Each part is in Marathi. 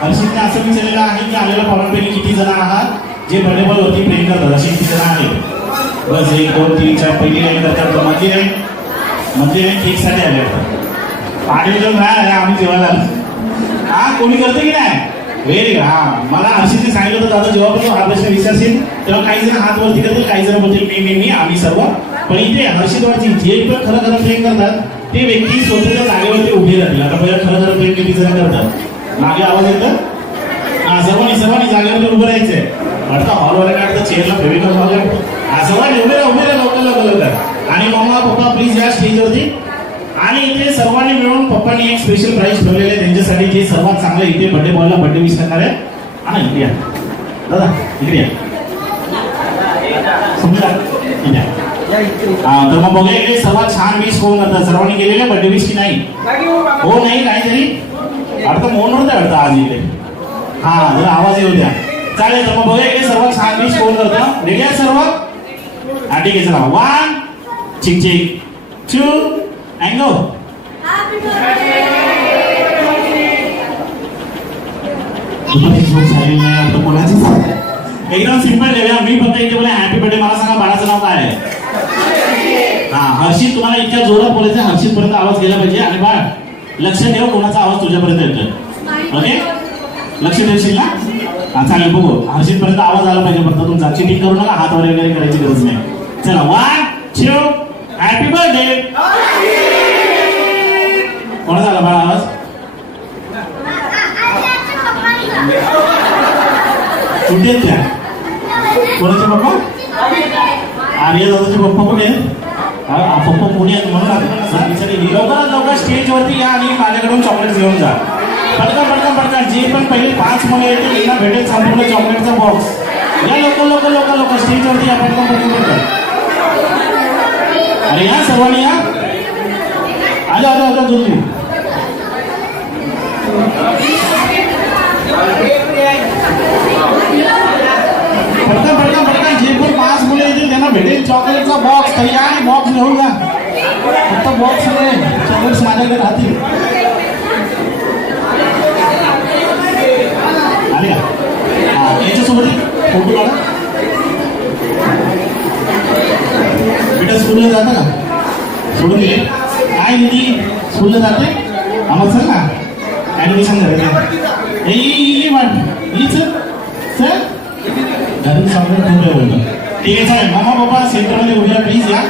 हर्षितने असं विचारलेलं आहे की आलेल्या पाहुण्यांपैकी किती जण आहात जे बर्थडे बॉय वरती प्रेम करतात, असे किती जण आहेत? बस 1 2 3 4 पहिली लाईन करतात. म्हणजे केक साठी आले पाणी जो नाही आम्ही जेवायला हा कोणी करते की नाही? Very good. हा मला हर्षितने सांगितलं होतं दादा जेव्हा पण हा प्रश्न विचारशील तेव्हा काही जण हात वरती करतील, काही जण बोलतील मी आम्ही सर्व. पण इथे हर्षितवरती जे पण खरं खरं प्रेम करतात ते व्यक्ती स्वतःच्या जागेवरती उभे राहतील. आता पहिला खरं खरं प्रेम किती जण करतात? मागे आवाज येतं? हा सर्वांनी जागेवर उभं राहायचंय. वाटतं हॉलवाले काढतं चेअरला फेविकॉल लावलं. हा सर्वांनी उभे राहा लवकर. आणि मम्मा पप्पा प्लीज या स्टेजवरती. आणि इथे सर्वांनी मिळून पप्पांनी एक स्पेशल प्राइज ठेवलेले आहे त्यांच्यासाठी, जे सर्वात चांगलं इथे बर्थडे बॉयला बर्थडे विश करणार आहे. हा इकडे या दादा, इकडे या समजा इकडे या. तर मग बघूया इकडे सर्वात छान विश कोण करतात? सर्वांनी केलेले बर्थडे विश की नाही? हो नाही काहीतरी अडतं मोन होतं अडतं आज इकडे. हा जरा आवाज येऊ द्या. चालेल. तर मग बघूया इकडे सर्वात छान विश कोण करतं? रेडी आहे सर्व? हा ठीक आहे चला. 1 चिक चिक 2 and go. एकदम सिंपल ठेवूया. मी फक्त इथे बोला हॅपी बर्थडे. मला सांगा बाळाचं नाव काय आहे? हा हर्षित. तुम्हाला इतक्या जोरात बोलायचं हर्षित पर्यंत आवाज गेला पाहिजे. आणि बाळ लक्ष ठेव कोणाचा आवाज तुझ्यापर्यंत येतोय. ओके लक्ष ठेवशील ना? हा चालेल. बघू हर्षित पर्यंत आवाज आला पाहिजे. फक्त तुमचा चिटिंग करू नका, हात वगैरे करायची गरज नाही. चला 1 2 हॅपी बर्थडे. कोणाचा आला बाळा आवाज? कुठे आहेत त्या? कोणाचे पप्पा? आर्या दादाचे पप्पा कुठे आहेत? पप्पा कोणी आहेत म्हणून लवकर स्टेजवरती या आणि माझ्याकडून चॉकलेट घेऊन जा. पटकन जे पण पहिले 5 मुलं येतील त्यांना भेटेल संपूर्ण चॉकलेटचा बॉक्स. या लवकर स्टेजवरती या. पटकन अरे या सर्वांनी या. आजा तुम्ही पटकन जे पण 5 मुलं येतील त्यांना भेटेल चॉकलेटचा बॉक्स. तर या आणि बॉक्स घेऊन जा. फक्त बॉक्स चॉकलेट्स माझ्याकडे राहतील. आले का? याच्यासोबत फोटो काढा. बेटा स्कूलला जाता का? सोडून दिले काय दिदी? स्कूलला जाते? आम्हाला चल ना ऍडमिशन करायचं. सर घरून सांगून बोलतो. ठीक आहे चालेल. मामा बाबा सेंटरमध्ये उभ्या प्लीज या.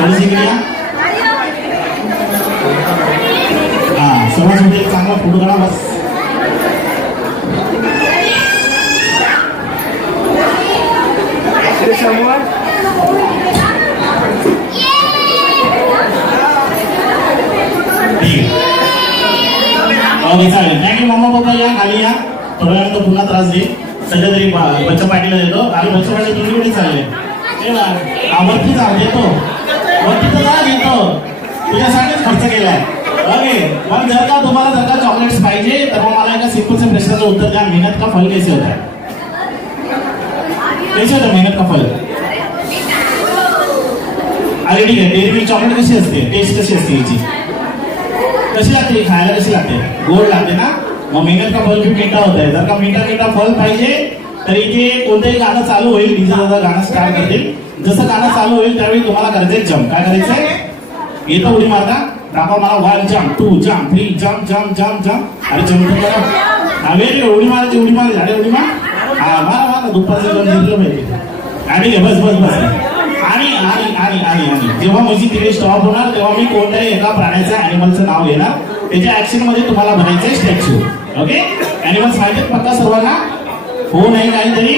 थोडीशी इकडे या. हा सर्वांसोबत एक चांगला फोटो काढा बस. ओके चालेल. थँक्यू. मम्मा पप्पा या खाली या. थोड्या वेळानंतर पुन्हा त्रास देईल. सध्या तरी बच्चा पाटीला देतो. आणि बच्चा पाटील तुम्ही कुठे चालले? वरती जा देतो. वरती तर जा देतो. तुझ्यासाठीच खर्च केलाय. ओके मग जर का चॉकलेट्स पाहिजे तर मग मला एका सिंपलच्या प्रश्नाचं उत्तर द्या. मेहनत का फल कैसे होता है? कैसे होतं मेहनत का फल? अरे ठीक आहे. डेअरी मिल्क चॉकलेट कशी असते? टेस्ट कशी असते याची? कशी लागते खायला? कशी लागते? गोड लागते ना? मग मेहनत का फल भी मीठा होत आहे. जर का मीठा फल पाहिजे तर इथे कोणतंही गाणं चालू होईल. डीजे दादा गाणं स्टार्ट करतील. जसं गाणं चालू होईल त्यावेळी तुम्हाला करायचंय जम्प. काय करायचंय? येतं उडी मारता. दाखवा मला 1 जम्प 2 जम्प 3 जम्प. अरे जम्प करा. वेगळी उडी मारायची. झाडे उडी मार. हा मारा दुपारचं जण घेतलं पाहिजे. आणि बस. आणि जेव्हा माझी तिथे स्टॉप होणार तेव्हा मी कोणत्याही एका प्राण्याचं ॲनिमलचं नाव घेणार. त्याच्या ऍक्शन मध्ये तुम्हाला बनायचंय स्टॅच्यू. ओके ॲनिमल्स माहिती पक्का सर्वांना? हो नाही काहीतरी?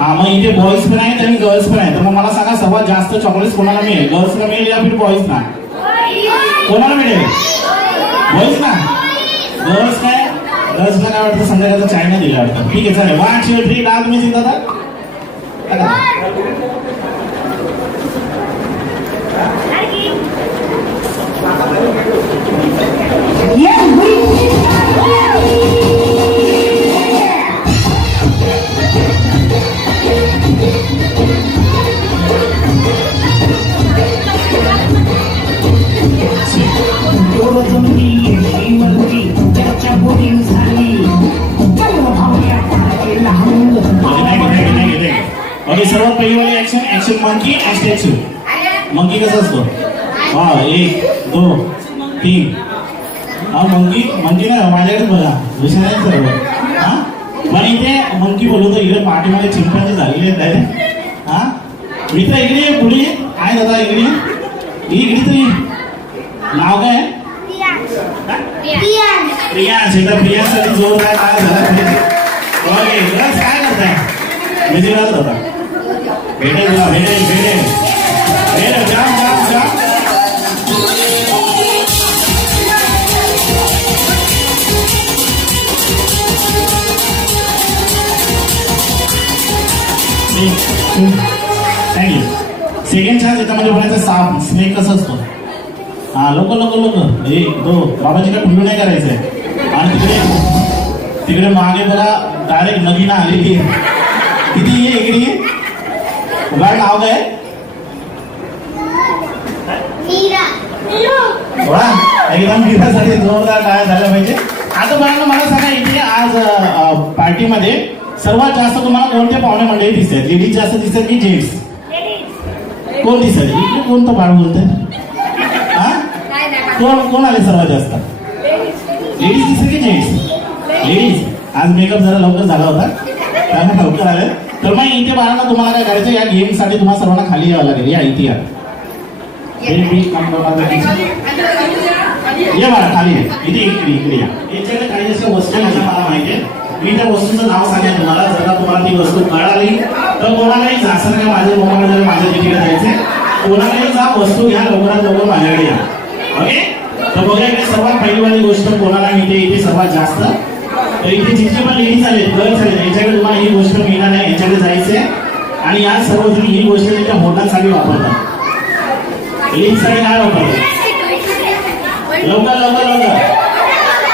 हा मग इथे बॉईज पण आहेत आणि गर्ल्स पण आहेत. तर मग मला सांगा सर्वात जास्त चॉकलेट्स कोणाला मिळेल? गर्ल्सला मिळेल या फिर बॉईजना? कोणाला मिळेल? बॉईजना? गर्ल्सला काय वाटतं? संध्याकाळचा चायना दिला वाटतं. ठीक आहे चालेल. 1 2 3 डाल तुम्ही दादा. ओके, सर्वात पहिली वाली action monkey and statue. Monkey कसं असतो? वा, 1 2 3. हा मंकी ना माझ्याकडे बघा, विषय नाही सर्व. हा पण इथे मंकी बोलतो, इकडे पाठीमागे चिंपांजी झालेले आहेत. हा मित्र इकडे पुढे आहे दादा, इकडे तरी नाव काय? प्रियांश. एकदा प्रियांसाठी जोरदार काय झाला? ओके, काय करताय? बिझीलाच होता. भेटेल जाम. थँक्यू. सेकंड चान्स याच्यामध्ये बोलायचं साप, स्नेक कसं असतो? हा, लोक 1 2 बाबाजीला ठुलू नाही करायचंय. आणि तिकडे मागे बघा डायरेक्ट नगीना आलेली. किती ये इकडे? उगाड नाव काय? एकदम मीरासाठी जोरदार काय झालं पाहिजे. आता बघा मला सांगा, इथे आज पार्टीमध्ये सर्वात जास्त तुम्हाला कोणते पाहुणे मंडळी दिसतात? लेडीज जास्त दिसतात की जेंट्स? कोण दिसत? इकडे कोणतं बाळ बोलतंय? हा, कोण आले सर्वात जास्त? लेडीज दिसत की जेंट्स? लेडीज. आज मेकअप जरा लवकर झाला होता त्यामुळे लवकर आले. तर मग इथे बाळांना तुम्हाला काय करायचं, या गेम साठी तुम्हाला सर्वांना खाली यावं लागेल. या इथे या बाळा, खाली इकडे या. याच्याकडे काही अशा वस्तू मला माहिती आहे. मी त्या वस्तूचं नाव सांगेन तुम्हाला. जर का तुम्हाला ती वस्तू कळाली तर कोणालाही जा. असं काय माझ्या मोबाईलमध्ये माझ्या तिकडे जायचंय, कोणालाही जा, वस्तू घ्या, लवकरात लवकर माझ्याकडे या. ओके, तर बघा इकडे सर्वात पहिलीवाली गोष्ट कोणाला मिळते इथे सर्वात जास्त? तर इथे जितके पण लेडीज आले, गर्ल्स आले, यांच्याकडे तुम्हाला ही गोष्ट मिळणार नाही. यांच्याकडे जायचंय आणि या सर्वजण ही गोष्ट त्यांच्या बोटांसाठी वापरतात. लेडीजसाठी काय वापरतात? लवकर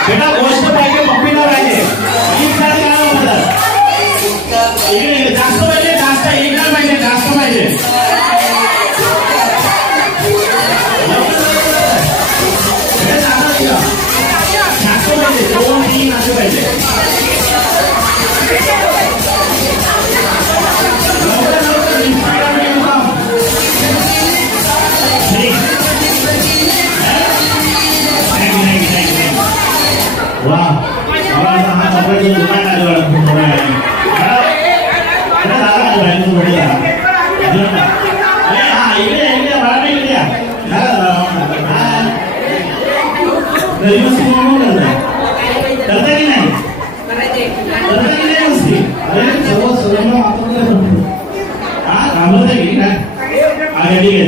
बेटा, गोष्ट पाहिजे, मम्मीला पाहिजे. लेडीजसाठी काय वापरतात? इकडे जास्त पाहिजे, जास्त एकदा पाहिजे, जास्त पाहिजे. जास्त पाहिजे, 2 3 असे पाहिजे. करता की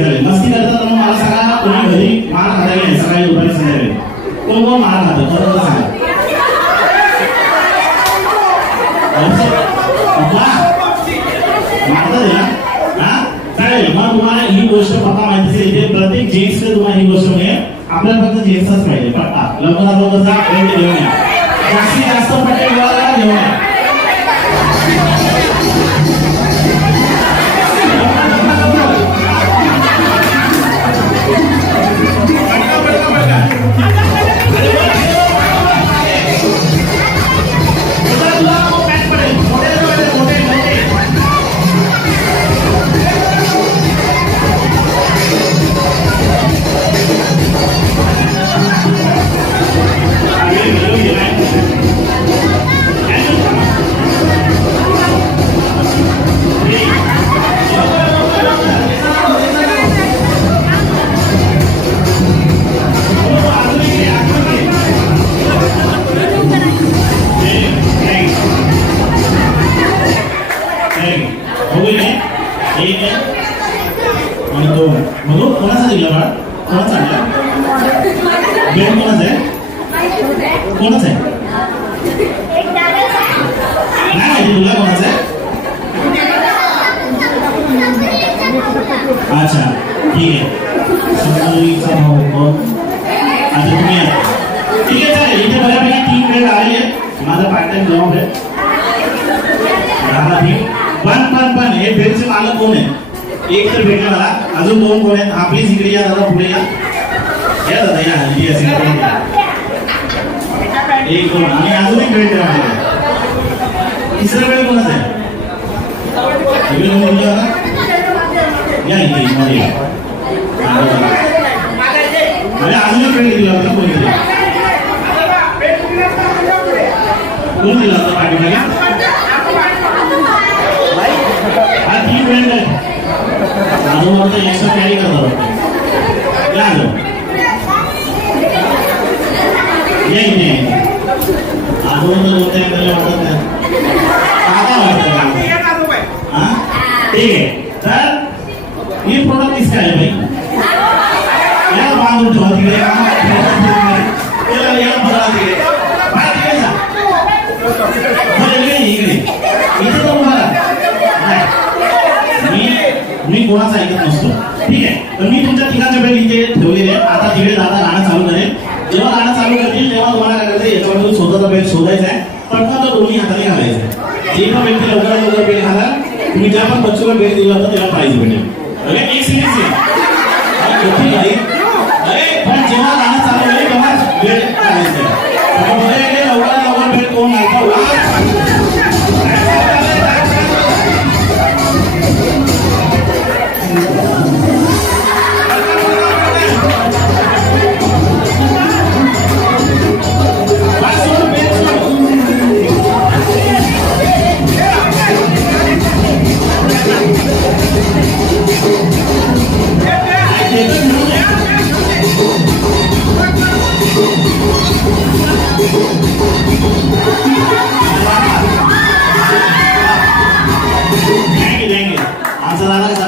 नाही? मस्ती करता तर मला सांगा, कोणी घरी मार खाता की नाही? सकाळी दुपारी संध्याकाळी कोण मार खातं? बरोबर सांगा. चालेल. मग तुम्हाला ही गोष्ट पक्का माहिती असेल, इथे प्रत्येक जेंट्सला तुम्हाला ही गोष्ट मिळेल. आपल्याला फक्त जेंट्सच पाहिजे. पक्का लवकरात लवकर जा, घेऊन या. जास्तीत जास्त पट्टे घेऊन या. कोणाचा दिला बाळा? कोणाचा आणला? बेन कोणाचा आहे? कोणाचा आहे? नाही तुला कोणाचा आहे? अच्छा ठीक आहे. संतोषीचा भाऊ कोण? अच्छा तुम्ही या. ठीक आहे चालेल. इथे बऱ्यापैकी 3 बेड आलेले आहेत. माझा पार्ट टाइम जॉब आहे. पण हे बेडचे मालक कोण आहे? एक तर भेटलं मला. अजून 2 कोण आहेत? प्लीज इकडे या दादा, पुढे या. या दादा या. एक 2 आणि अजून एक बेड द्या मला. तिसरा बेड कोणाचा आहे? या इथे मध्ये या. म्हणजे अजून एक बेड दिला होता. कोणी दिला? कोण दिला होता पाठीमागे? हा 3 बेड आहे. अजून मला एक्स्ट्रा कॅरी करता होतं. या अजून या इथे अजून तर होते आपल्याला वाटत नाही. आता वाटत हा ठीक आहे. तर ये प्रोडक्ट किसका है भाई? याला बांधून ठेवा तिकडे. याला बघा तिकडे. बाहेर तिकडे जा. इकडे इथे तर बघा. मी कोणाचं ऐकत नसतो. ठीक आहे. तर मी तुमच्या तिघांच्या बेड इथे ठेवलेले. आता तिकडे दादा गाणं चालू करेल. जेव्हा गाणं चालू करतील तेव्हा तुम्हाला काय करायचं, याच्यावर स्वतःचा बेड शोधायचा आहे. पटकन तो दोन्ही हाताने घालायचा. जे पण व्यक्ती लवकरात बेड घाला, तुम्ही ज्या पण बच्चूला बेड दिला होता त्याला प्राईज भेटेल. एक सिरीज पण जेव्हा गाणं चालू होईल तेव्हा बेड घालायचं. लवकरात बेड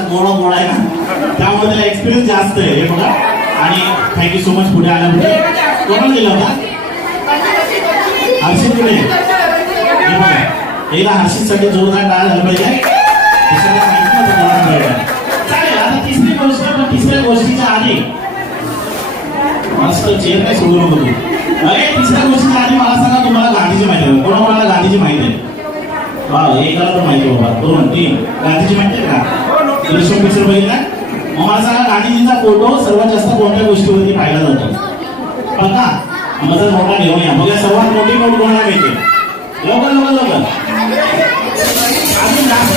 कोण मोडा आहे ना, त्यामुळे त्याला एक्सपिरियन्स जास्त आहे. हे बघा. आणि थँक्यू सो मच पुढे आल्यामुळे. कोणाला दिला होता? हर्षित पुढे. हे बघा. एकदा हर्षितसाठी जोरदार टाळ्या झाला पाहिजे. चालेल. आता तिसरी गोष्ट. पण तिसऱ्या गोष्टीच्या आधी मस्त चेअर नाही सोडू नको तू. अरे तिसऱ्या गोष्टीच्या आधी मला सांगा, तुम्हाला गांधीची माहिती आहे? कोणाला गांधीची माहिती आहे? वा एकाला तर माहिती बाबा. 2 3 गांधीची माहिती आहे का? दृश्य पिक्चर बघितला? मग मला सांगा, गांधीजींचा फोटो सर्वात जास्त कोणत्या गोष्टीवरती पाहिला जातो? बघा. माझा नोटा घेऊन या. बघा सर्वात मोठी नोट कोणाला मिळते? लवकर लवकर लवकर. अजून जास्त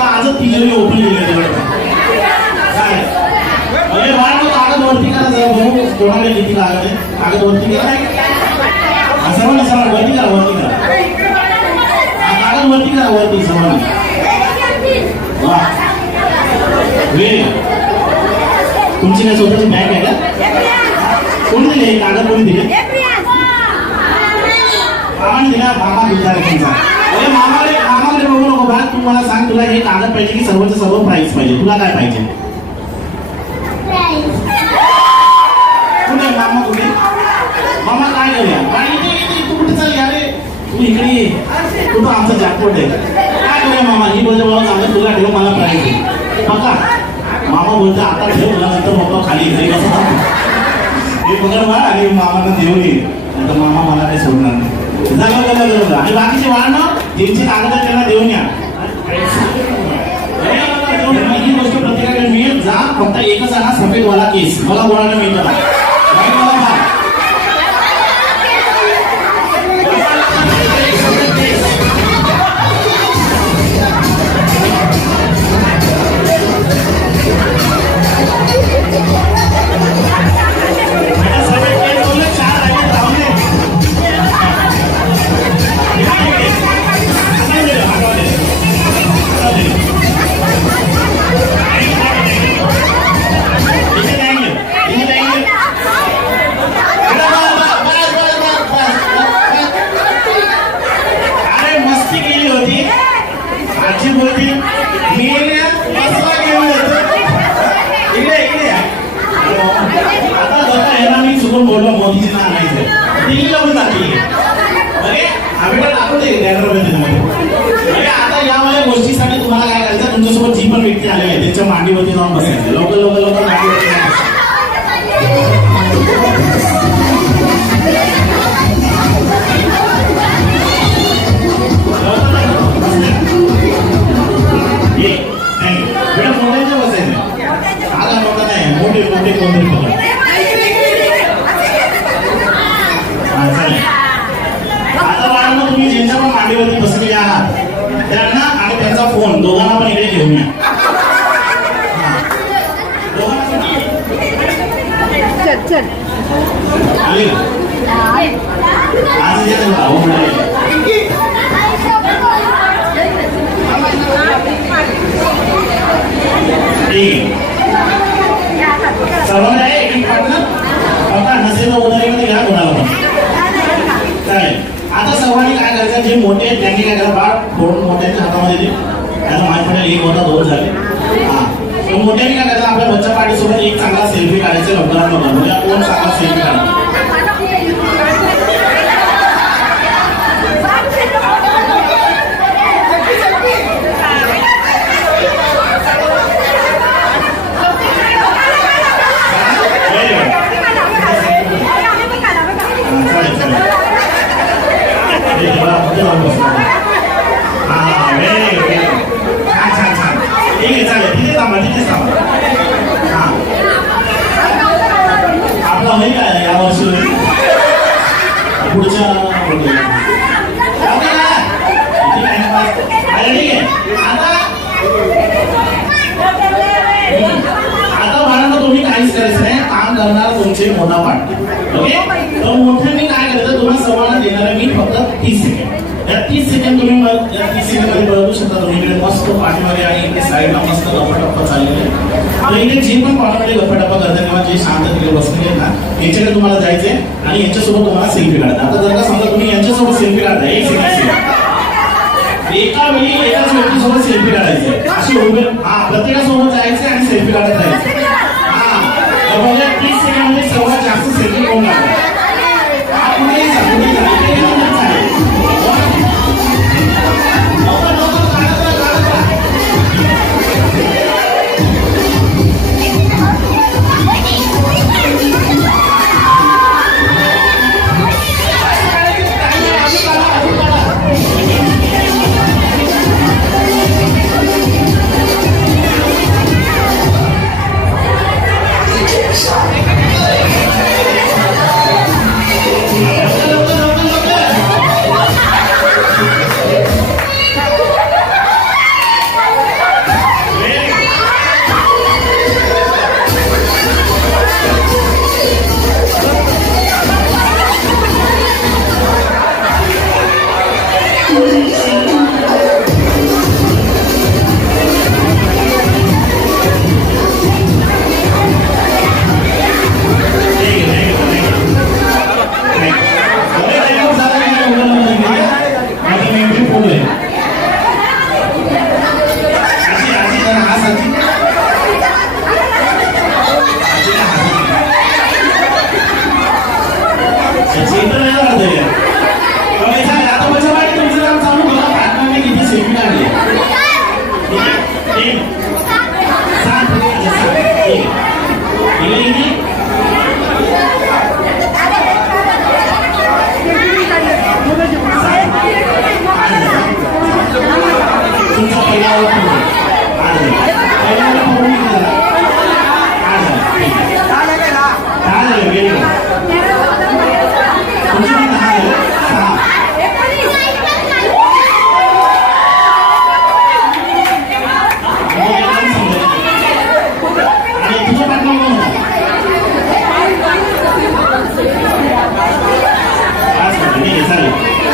आजच तिजोरी ओपन केली. अरे बाळा कागद वरती करा जरा बघू कोणाला किती लागत आहे. कागद वरती करा. सर्वांना सर्वांना वरती करा. वरती करा. कागद वरती करा. वरती सर्वांना. वा वेळ. तुमची काय स्वतःची बॅग आहे का? कोणी दिले कागद? कोणी दिले? मामाने दिला. मामा दिला तुमचा. अरे मामाकडे बघू नको बा. तू मला सांग, तुला हे कागद पाहिजे की सर्वच सर्व प्राईज पाहिजे? तुला काय पाहिजे? कुठे मामा? कुठे मामा? काय करूया? तू कुठे चाल? अरे तू इकडे ये. तू तर आमचा जॅकपॉट आहे. काय करूया मामा? ही बोलते बाबा चांगलं तुला ठेव, मला प्राईज दे. बघा मामा बोलतो आता ठेव, तुला नंतर पप्पा खाली घरी बसा. हे बघा बा. आणि मामाला देऊन ये. नंतर मामा मला काही सोडणार नाही. आणि बाकीचे वाढणं ज्यांची कागद त्यांना देऊन या. ही गोष्ट प्रत्येकाकडे मिळेल. जा फक्त एकच आहे, सफेद वाला केस मला बोलायला मिळतं. कॅमेरा मध्ये आता यामध्ये गोष्टीसाठी तुम्हाला काय करायचं, तुमच्यासोबत जी पण व्यक्ती आलेली आहे त्यांच्या मांडीवरती जाऊन बसायचं. लवकर मांडीवरती जाऊन बसायचं. मोठ्यांच्या बसायचं आता मोठा नाही, मोठे कोणतरी बघा. आता बाळांनो तुम्ही ज्यांच्या पण मांडीवरती बसलेले आहात त्यांना आणि त्यांचा फोन दोघांना पण इकडे घेऊन या. सर्वांना एक पार्टनर बघा नसेल तर उधारीमध्ये घ्या कोणाला पण चालेल. आता सर्वांनी काय करायचं, जे मोठे आहेत त्यांनी काय करायचं, बाळ फोन मोठ्यांच्या हातामध्ये दे. त्याचा माझ्याकडे एक होता, दोन झाले. हा तर मोठ्यांनी काय करायचं, आपल्या बच्चा पार्टीसोबत एक चांगला सेल्फी काढायचा लवकरात लवकर. म्हणजे कोण चांगला सेल्फी काढा. आपला होईल काय या वर्षी पुढच्या आता बाळांना तुम्ही काहीच करायचं नाही, काम करणार तुमचे मोठा पार्ट. ओके, तर मोठ्यांनी काय करायचं, तुम्हाला सर्वांना देणार मी फक्त 30 सेकंड. या 30 सेकंड तुम्ही या 30 सेकंड मध्ये बघू शकता. तुम्ही इकडे मस्त पाठीमागे आणि इकडे साईडला मस्त गप्पा चाललेले. तर इकडे जे पण पाठीमागे गप्पा करतात किंवा जे शांत तिकडे बसलेले आहेत ना, यांच्याकडे तुम्हाला जायचंय आणि यांच्यासोबत तुम्हाला सेल्फी काढता. आता जर का समजा तुम्ही यांच्यासोबत सेल्फी काढता, एक सेकंड एका वेळी एकाच व्यक्तीसोबत सेल्फी काढायचे. अशी उभे प्रत्येकासोबत जायचे आणि सेल्फी काढत जायचे. हा तर बघा 30 सेकंड मध्ये सर्वात जास्त सेल्फी कोण काढतात.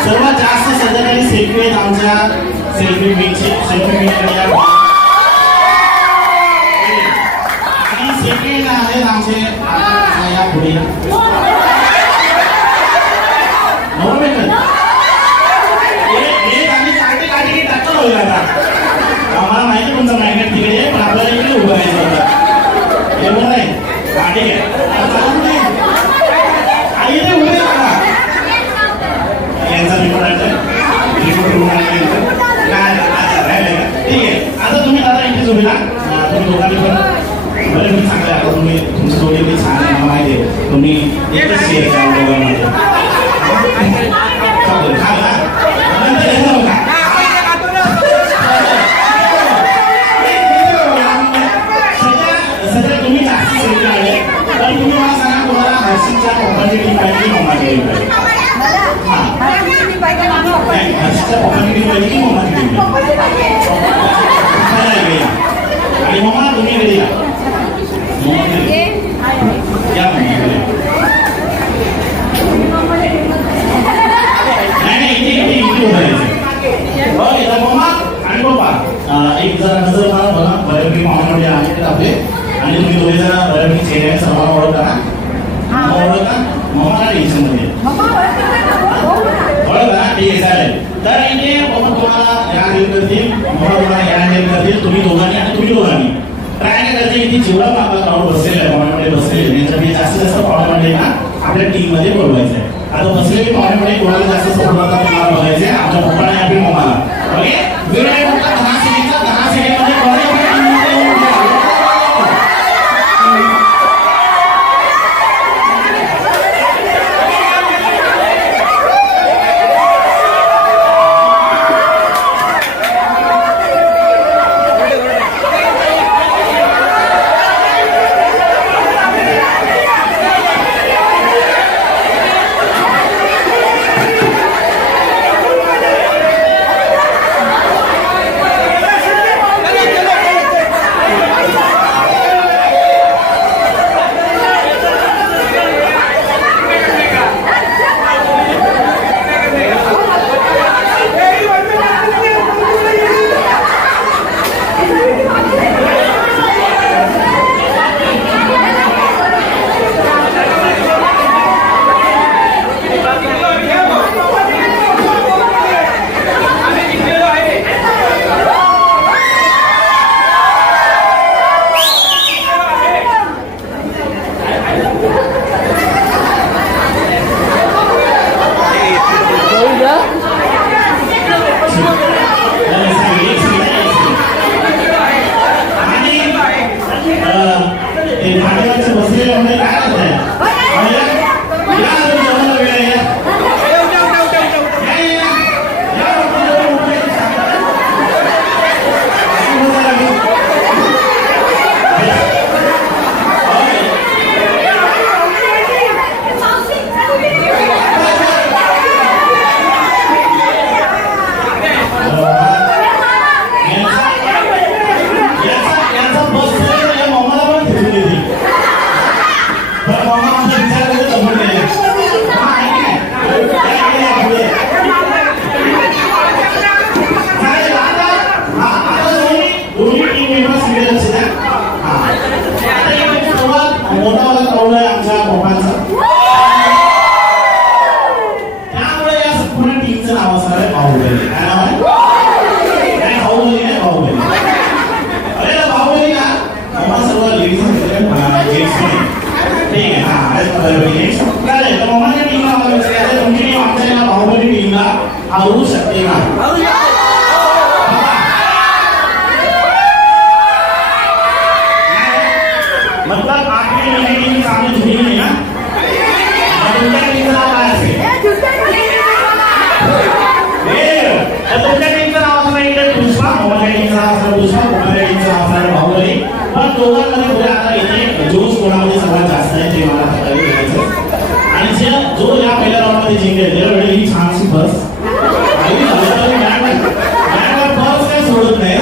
सर्वात जास्त सध्या सेल्फी आहेत आमच्या सेल्फी बीचची सेल्फी आणि सेकंड आहेत आमचे या पुढे आम्हाला माहिती तुमचं मॅग्नेट तिकडे पण आपल्याला इकडे उभं राहायचं होतं हे बरं आहे ठीक आहे आई उभे यांचा रिपोर्ट आहे एकच शेअर करा दोघांमध्ये. चालेल, खा ना. नंतर येणार का? सध्या तुम्ही जास्त शेअर आले तर तुम्ही मला सांगा तुम्हाला हर्षीच्या पप्पाची टीम पाहिजे की मम्माची टीम पाहिजे? हर्षीच्या पप्पाची टीम पाहिजे की मम्माची टीम पाहिजे? आणि मम्मा तुम्ही घरी या. या नाही इथे मम्मा आणि पप्पा एक जरा नजर मला बघा बऱ्यापैकी पाहुण्यामध्ये आहेत आपले आणि तुम्ही दोघे जरा बऱ्यापैकी चेहऱ्याने सर्वांना ओळखता ना ओळखता मम्माला टेन्शन मध्ये ओळखता ठीक आहे चालेल. तर इथे पप्पा तुम्हाला या हेल्प करतील मम्मा तुम्हाला या हेल्प करतील तुम्ही दोघांनी आणि तुम्ही दोघांनी ट्राय काय करायचं इथे जेवढा आपला क्राऊड बसलेला आहे पाहुण्यामध्ये बसलेले यांच्यापैकी जास्तीत जास्त पाहुण्यामध्ये ना आपल्या टीम मध्ये बोलवायचं आहे. आता बसलेले पाहुण्यामध्ये कोणाला जास्त सपोर्ट होता तुम्हाला बघायचं आहे आमच्या पप्पाने आपली मम्माला ओके वेळ आहे फक्त 10 सेकंडचा 10 सेकंडमध्ये आवरू शकते ना मतलब आपली मीटिंग चांगली झाली नाही ना तुमच्या टीमचं नाव काय असेल तुमच्या टीमचं नाव असं नाही पुष्पा माझ्या टीमचं नाव असं पुष्पा माझ्या टीमचं नाव असं बाहुबली पण दोघांमध्ये पुढे आता इथे जोश कोणामध्ये सर्वात जास्त आहे ते मला बघायचं आणि जो या पहिल्या राऊंडमध्ये जिंकेल त्यावेळी ही छानशी बस सोडत नाही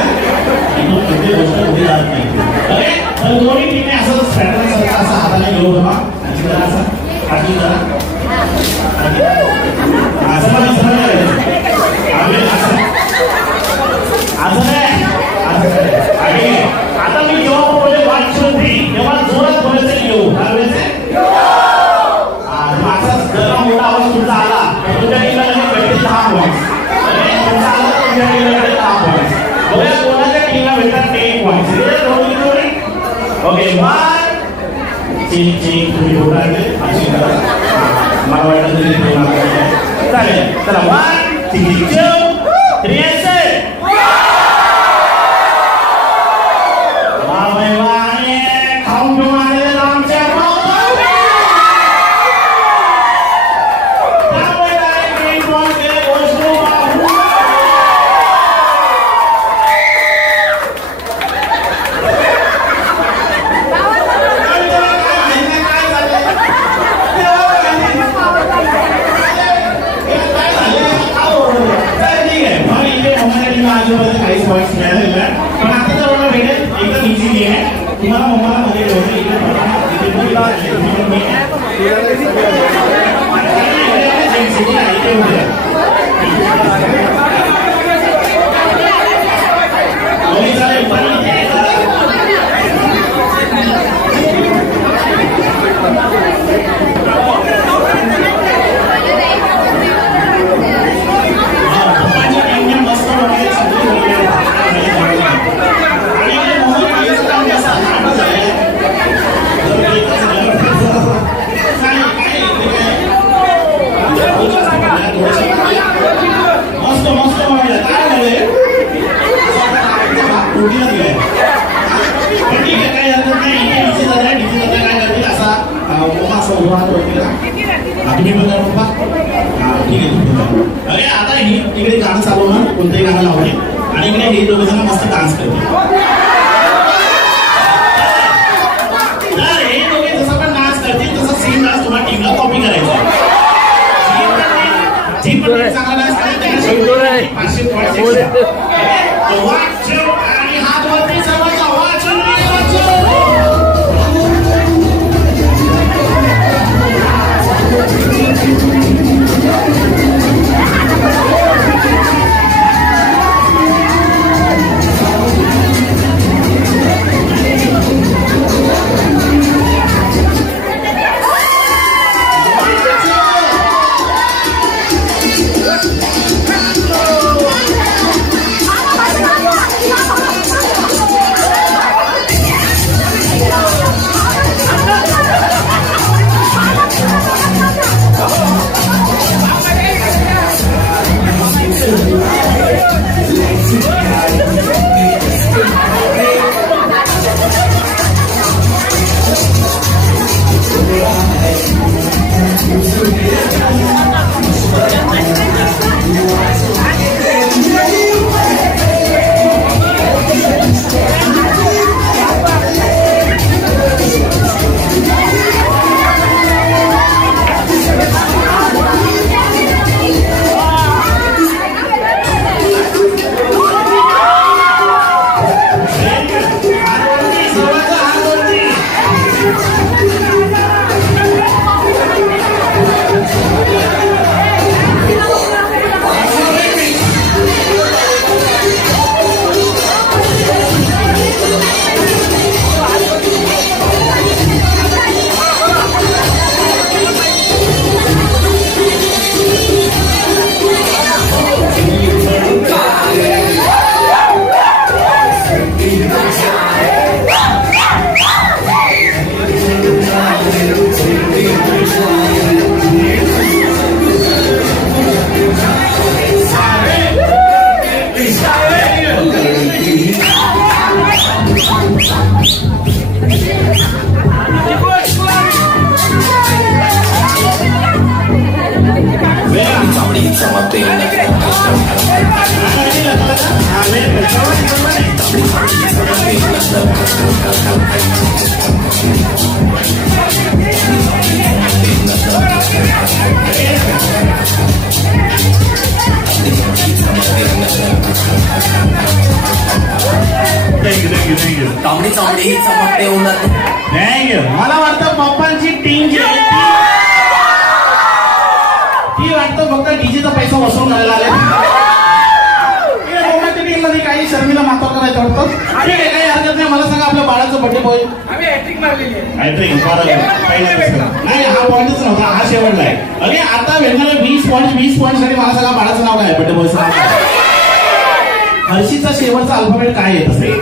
तर दोन्ही टीमने असं पॅटर्न सारखं असं हाताने घेऊ बाबा असं काढली जरा असं पण असं नाही आता मी जेव्हा बोलले वाचून तेव्हा जोरात बोलायचं घेऊ माझा जरा मोठा आवाज तुमचा आला तर तुमच्या टीमला भेटते 10 पॉईंट्स तुमचा आला तर तुमच्या टीमला भेटते 10 पॉईंट्स बघा कोणाच्या टीमला भेटतात 10 पॉईंट्स ओके 1 चिंग तुम्ही बोलायचे अशी करा मला वाटतं तरी चालेल चला 1 2 3 खाऊन घेऊन आलेले आमच्या अजूनपर्यंत काहीच पॉईंट्स मिळाले नाही. पण आता तर मला भेटेल एकदम इझिली आहे. तुम्हाला मम्माला मध्ये ठेवलं इथे तुम्ही बघा पप्पा. ठीक आहे. अरे आता ही इकडे गाणं चालवणार कोणतंही गाणं लावले आणि इकडे हे दोघ जण मस्त डान्स करते. तर हे दोघे जसं पण डान्स करतील तसं सेम डान्स तुम्हाला टीमला कॉपी करायचा. जी पण चांगला डान्स करेल त्यांना 500 पॉईंट्स आणि हात वरती सर्वांचा वाचून तांबडी चांबडी चमकते उन्हात. मला वाटतं पप्पांची टीम जी आहे ती वाटतं फक्त डीजेचा पैसा वसूल करायला आले. टीम मध्ये काही शर्मीला माफा करायचं वाटतं. ठीक आहे, काही हरकत नाही. मला सांगा आपल्या बाळाचं बर्थडे बॉय आम्ही हॅट्रिक मारलेली आहे. नाही, हा पॉईंटच नव्हता, हा शेवटला आहे. अरे आता भेटणारे 20 पॉईंट साठी मला सांगा बाळाचं नाव काय बर्थडे बॉयचं नाव. हर्षीचा शेवटचा अल्फाबेट काय येत असेल?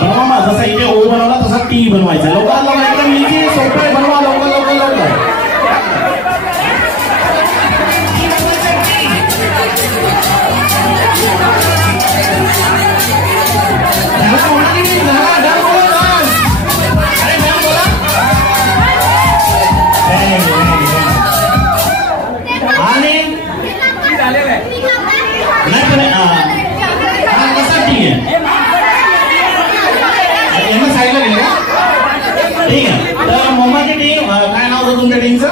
बनवा. जसा इथे ओ बनवला तसा टी बनवायचा. लवकरात लवकर एकदम इझी सोपं आहे. बनवा लवकर लवकर लवकर. आणि झालेलं आहे. नाही पण कसा टी आहे यांना साईडला गेले का? ठीक आहे. तर मुंबईची टीम काय नाव होतं तुमच्या टीमचं?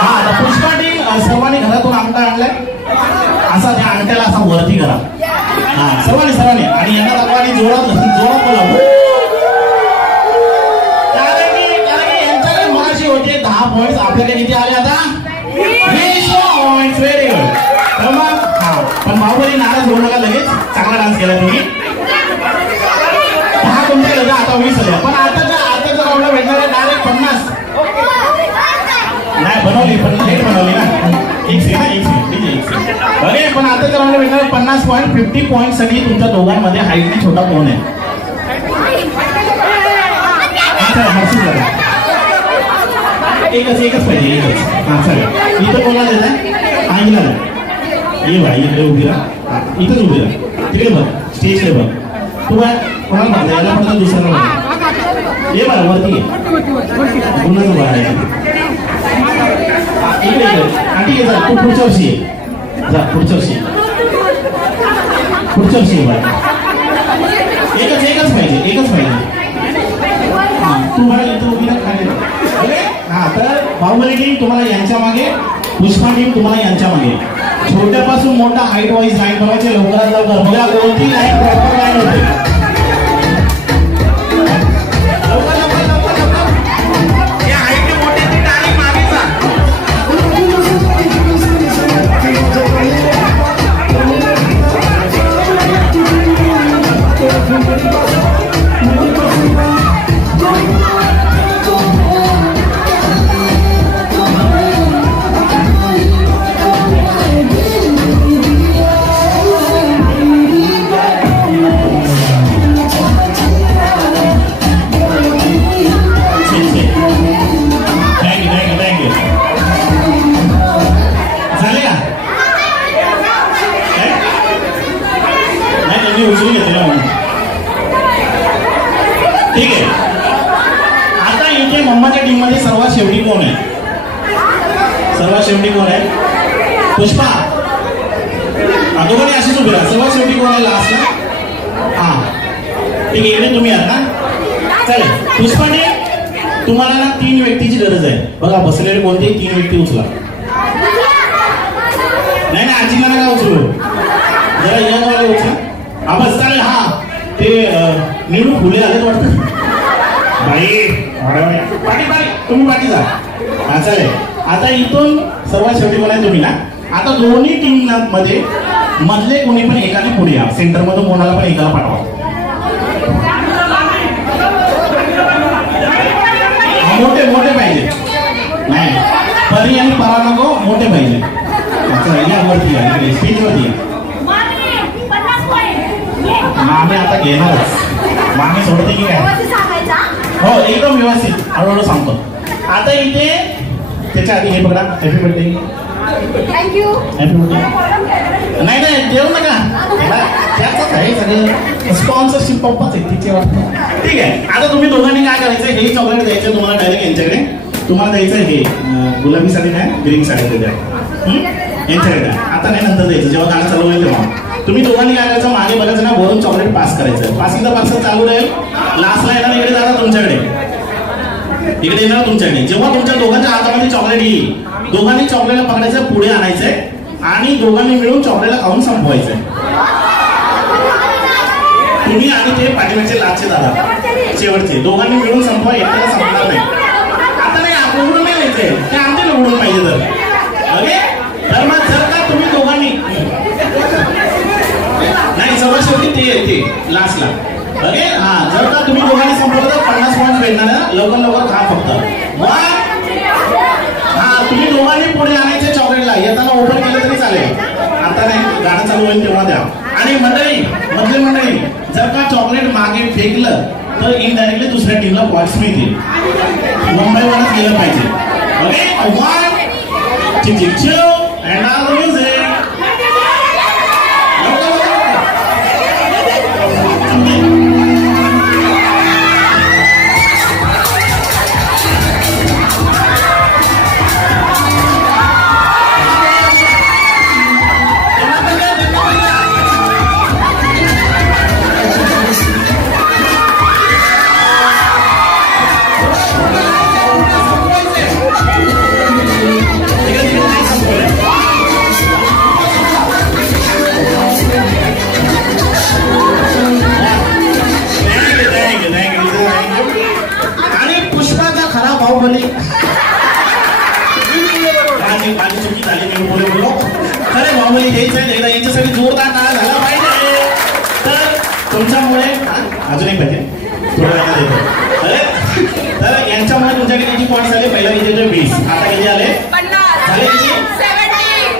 हा, पुष्पा टीम सर्वांनी घरातून आमटा आणलाय. असा त्या अंगठ्याला असा वरती करा. हा सर्वांनी आणि यांना दाखवा आणि जोरात बोला. कारण की यांच्याकडे मगाशी होते 10 पॉईंट्स, आपल्याकडे किती आले आता 20 पॉईंट्स. Very good. तर मग हा पण बाहुबली नाराज होऊ नका, लगेच चांगला डान्स केला तुम्ही. 10 तुमच्याकडे होते, आता 20 आले. पण आताच्या राऊंडला भेटणार डायरेक्ट 50. नाही बनवली पण लेट बनवली ना. एक सेकंड. अरे पण आता तर मला भेटणार 50 पॉईंट. 50 पॉईंट साठी तुमच्या दोघांमध्ये हाईटने छोटा कोण आहे? एकच पाहिजे, एकच. हा चालेल. इथं कोणाला देत आहे? आईला ये बाई, इकडे उभी राहा. इथंच उभी राहा. तिकडे बघ, स्टेजकडे बघ. तू बाय कोणाला बघ, याला पण दुसऱ्याला बघ. ये बाय वरती ये. पुन्हा उभा आहे. इकडे आंटी ये जा. तू पुढच्या वर्षी ये. जा पुढच्या वर्षी बाय. एकच पाहिजे. हा तू मला इथं उभी राहा खाली. हा तर बाहुबली टीम तुम्हाला यांच्या मागे, पुष्पा टीम तुम्हाला यांच्या मागे. छोट्यापासून मोठा हाईट वाईज लाईन बनवायचे. लवकरात लवकर बघा कोणती लाईन प्रॉपर लाईन होते. ठीक आहे. आता इथे मम्माच्या टीम मध्ये सर्वात शेवटी कोण आहे? पुष्पा. दोघांनी अशीच उभी राहा. सर्वात शेवटी कोण आहे लास्टला? हा ठीक आहे. इकडे तुम्ही आहात ना. चालेल. पुष्पाने तुम्हाला ना 3 व्यक्तीची गरज आहे. बघा बसलेले कोणते 3 व्यक्ती उचला. नाही आजीला नका उचलू, जरा यंग वाले उचला. हा बस चालेल. हा ते निवडून फुले आलेत वाटतं. बाई तुम्ही पाठी जा. हा चालेल. आता इथून सर्वात शेवटी बोलाय तुम्ही ना. आता दोन्ही टीम मध्ये मधले कोणी पण एकाने पुढे या. सेंटर मधून कोणाला पण एकाला पाठवा. मोठे पाहिजे. नाही परी आणि परा नको, मोठे पाहिजे. या वरती या, स्पीच वरती या. आम्ही आता घेणारच. मामी सोडते की काय? हो एकदम व्यवस्थित हळूहळू सांगतो. आता इथे त्याच्या आधी हे बघा. Happy birthday. Thank you. Happy birthday. नाही देऊ नका. त्याच आहे सगळं स्पॉन्सरशिप पप्पाच आहे तिचे वाटतं. ठीक आहे. आता तुम्ही दोघांनी काय करायचं, हे चॉकलेट द्यायचं तुम्हाला डायरेक्ट यांच्याकडे. तुम्हाला द्यायचं हे गुलाबी साडी नाही, ग्रीन साडी द्या यांच्याकडे. आता नाही नंतर द्यायचं, जेव्हा गाणं चालू होईल तेव्हा. तुम्ही दोघांनी काय करायचं, मागे बघायचं ना, वरून चॉकलेट पास करायचं. पासिंगचा पार्सल चालू राहील. लास्टला येणार इकडे जाणार तुमच्याकडे. जेव्हा तुमच्या दोघांच्या हातामध्ये चॉकलेट येईल, दोघांनी चॉकलेटला पकडायचं, पुढे आणायचंय आणि दोघांनी मिळून चॉकलेटला खाऊन संपवायचंय. तुम्ही आणि ते पाठीमागचे लाचचे दादा शेवटचे दोघांनी मिळून संपवा. एकट्याला संपणार नाही. आता नाही उडून नाही यायचंय, ते आमच्याला उडून पाहिजे. तर मग जर का तुम्ही दोघांनी नाही सर्वात शेवटी ते येते लास्टला. ओके. हा जर का तुम्ही दोघांनी संपवलं तर 50 पॉईंट भेटणार. लवकर खा फक्त. हा तुम्ही दोघांनी पुढे आणायचे चॉकलेटला. येताना ओपन केलं तरी चालेल. आता नाही, गाणं चालू होईल तेव्हा द्या. आणि मधली मंडळी जर का चॉकलेट मागे फेकलं तर इनडायरेक्टली दुसऱ्या टीमला पॉईंट्स मिळतील. मुंबईवरच गेलं पाहिजे. Okay. 1 2 and now the music. Baahubali हेच आहे एकदा यांच्यासाठी जोरदार नारा झाला पाहिजे. तर तुमच्यामुळे अजून एक पाहिजे थोडं वेळानं देतो. अरे तर यांच्यामुळे तुमच्याकडे किती पॉईंट्स आले? पहिला किती होते? 20. आता किती आले? 50 झाले किती?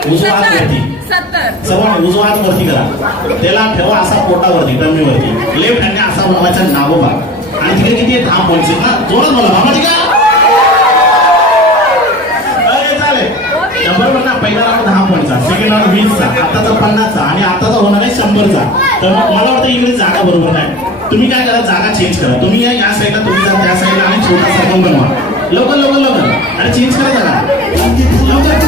70 उजवा हात वरती 70 सर्वांनी उजवा हात वरती करा. त्याला ठेवा असा पोटावरती टर्मीवरती. लेफ्ट हँडने असा बनवायचा नागोबा. आणि तिकडे किती आहे? 10 पॉईंट्स आहेत ना. जोरात बोला मामाजी का? अरे चालेल. बरोबर ना. पहिला राऊंड 10 पॉईंटचा, सेकंड राऊंड 20चा, आताचा 50चा आणि आताचा होणार आहे 100चा. तर मग मला वाटतं इकडे जागा बरोबर नाही. तुम्ही काय करा? जागा चेंज करा. तुम्ही या साईडला, तुम्ही जा त्या साईडला आणि छोटा सर्कल बनवा. लवकर लवकर लवकर. आणि चेंज करा जागा लवकर.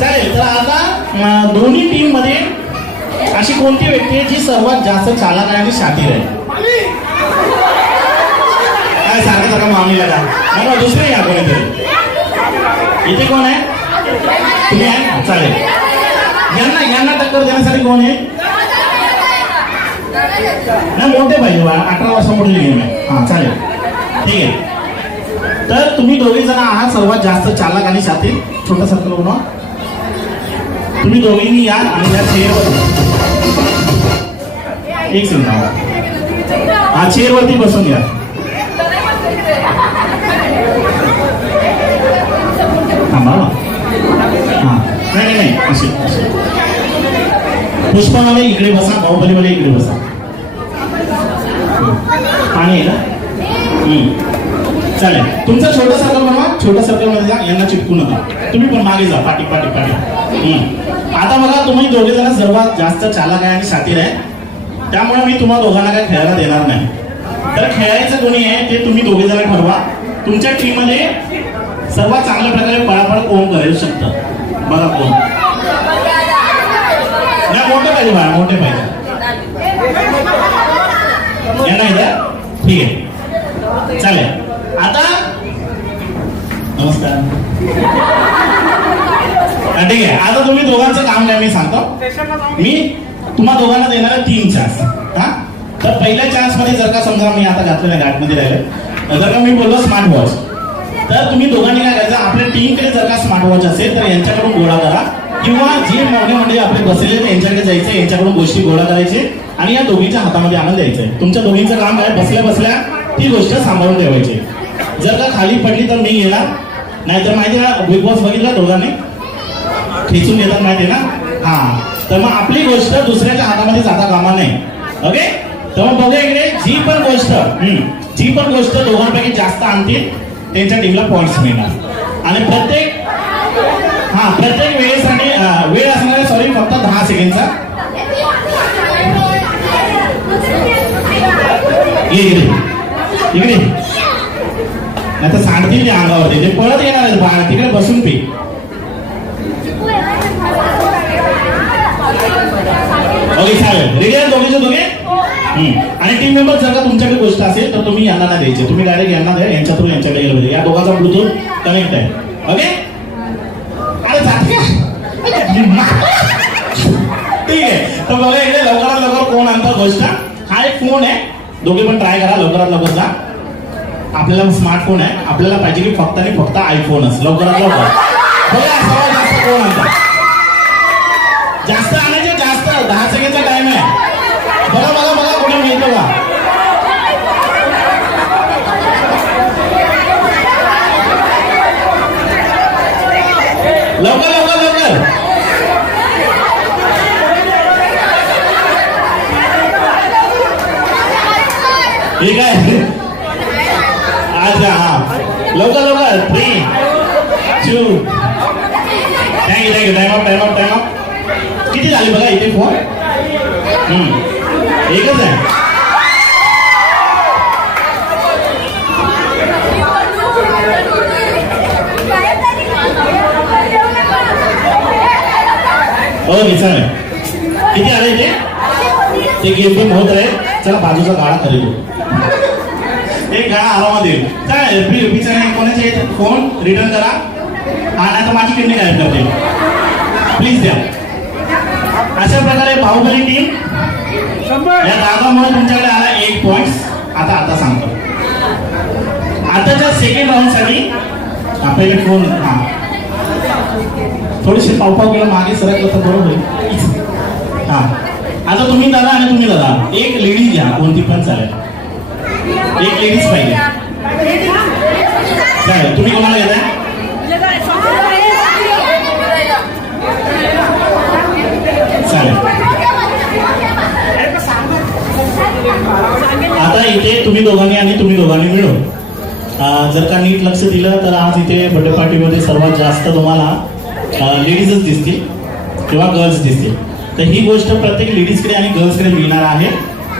चालेल. तर आता दोन्ही टीम मध्ये अशी कोणती व्यक्ती आहे जी सर्वात जास्त चालाक आहे आणि शातीर आहे? काय सारखं सारखं मामीला का? मग दुसरे या कोणीतरी. इथे कोण आहे? तुम्ही आहे? चालेल. यांना टक्कर देण्यासाठी कोण आहे? नाही मोठे पाहिजे बा. 18 वर्षापुढे गेम आहे. हा चालेल ठीक आहे. तर तुम्ही दोघे जण आहात सर्वात जास्त चालाक आणि शातीर. छोटा सर्कल बनवा. तुम्ही दोघींनी या आणि या चेअरवर एक सेकंड हा चेअरवरती बसून घ्या. थांबा. हा नाही असे पुष्पावाले इकडे बसा, बाहुबलीवाले इकडे बसा. पाणी आहे ना? चालेल. तुमचा छोटा सर्कल बनवा. छोटा सर्कल मध्ये जा. यांना चिटकू नका. तुम्ही पण मागे जा. पाठी. आता बघा तुम्ही दोघे जण सर्वात जास्त चालाक आहे आणि शातीर आहे. त्यामुळे मी तुम्हाला दोघांना काय खेळायला देणार नाही. तर खेळायचं कोणी आहे ते तुम्ही दोघे जण ठरवा. तुमच्या टीम मध्ये सर्वात चांगल्या प्रकारे पळापळ कोण करेल शकतं? बघा कोण. या मोठे पाहिजे बाळा, मोठे पाहिजे. यांना इथं ठीक आहे चालेल. आता नमस्कार. ठीक आहे. आता तुम्ही दोघांचं काम काय मी सांगतो. मी तुम्हा दोघांना देणार आहे 3 चान्स. हा तर पहिल्या चान्स मध्ये जर का समजा मी आता घातलेल्या घाटमध्ये राहिले, जर का मी बोललो स्मार्ट वॉच, तर तुम्ही दोघांनी काय करायचं? आपल्या टीमकडे जर का स्मार्ट वॉच असेल तर यांच्याकडून गोळा करा किंवा जे मोठे म्हणजे आपले बसलेले यांच्याकडे जायचे, यांच्याकडून गोष्टी गोळा करायचे आणि या दोघींच्या हातामध्ये आणून द्यायचंय. तुमच्या दोघींचं काम आहे बसल्या बसल्या ती गोष्ट सांभाळून ठेवायची. जर का खाली पडली तर मी घेणार, नाहीतर माहिती ना बिग बॉस बघितला दोघांनी खेचून घेतात माहिती ना. हा तर मग आपली गोष्ट दुसऱ्याच्या हातामध्ये जाता कामा नाही. ओके. तर मग बघा इकडे जी पण गोष्ट दोघांपैकी जास्त आणतील त्यांच्या टीमला पॉइंट्स मिळणार. आणि प्रत्येक वेळेसाठी वेळ असणार आहे फक्त 10 सेकंडचा. इकडे नाही तर सांडतील ते अंगावरती. ते पळत येणार आहेत बाहेर. तिकडे बसून पी. ओके चालेल. रेडी आहे दोघेचे दोघे. आणि टीम मेंबर जर का तुमच्याकडे गोष्ट असेल तर तुम्ही यांना नाही द्यायची. तुम्ही डायरेक्ट यांना द्या. यांच्या थ्रू यांच्याकडे गेलं पाहिजे. या दोघांचा ब्लूटूथ कनेक्ट आहे. ओके. अरे जाते ठीक आहे. तर बघा इकडे लवकरात लवकर कोण आणतं गोष्ट. हा एक फोन आहे. दोघे पण ट्राय करा. लवकरात लवकर जा. आपल्याला स्मार्टफोन आहे. आपल्याला पाहिजे की फक्त आणि फक्त आयफोनच. लवकरात लवकर बघा सर्वात जास्त कोण आणतं. जास्त आणायचे. जास्त 10 सेकंडचा टाइम आहे. बघा कुठे मिळतो का. लवकर ठीक आहे. अच्छा हा लवकर 3, 2 थँक्यू. Time up. किती झाले बघा इथे फोन. एकच आहे. ओके चालेल. किती आले इथे? ते गेम होत आहे. चला बाजूचा गाळा खरेदी. एक गाणं आरामात येईल काय बिचारा कोणाचे फोन रिटर्न करा हा नाही तर माझी किडनी गायब करते प्लीज द्या. अशा प्रकारे बाहुबली टीम या दादामुळे तुमच्याकडे आला 1 पॉइंट. आता सांगतो आताच्या सेकंड राऊंड साठी आपल्याला फोन हा थोडेसे पाव किलो मागे सरकलं तर बरोबर होईल. हा आता तुम्ही दादा आणि तुम्ही दादा एक लेडीज घ्या कोणती पण चालेल. एक लेडीज पाहिजे चालेल. तुम्ही कोणाला घेताय चालेल. आता इथे तुम्ही दोघांनी आणि तुम्ही दोघांनी मिळून जर का नीट लक्ष दिलं तर आज इथे बर्थडे पार्टीमध्ये सर्वात जास्त तुम्हाला लेडीजच दिसतील किंवा गर्ल्स दिसतील. तर ही गोष्ट प्रत्येक लेडीजकडे आणि गर्ल्सकडे मिळणार आहे.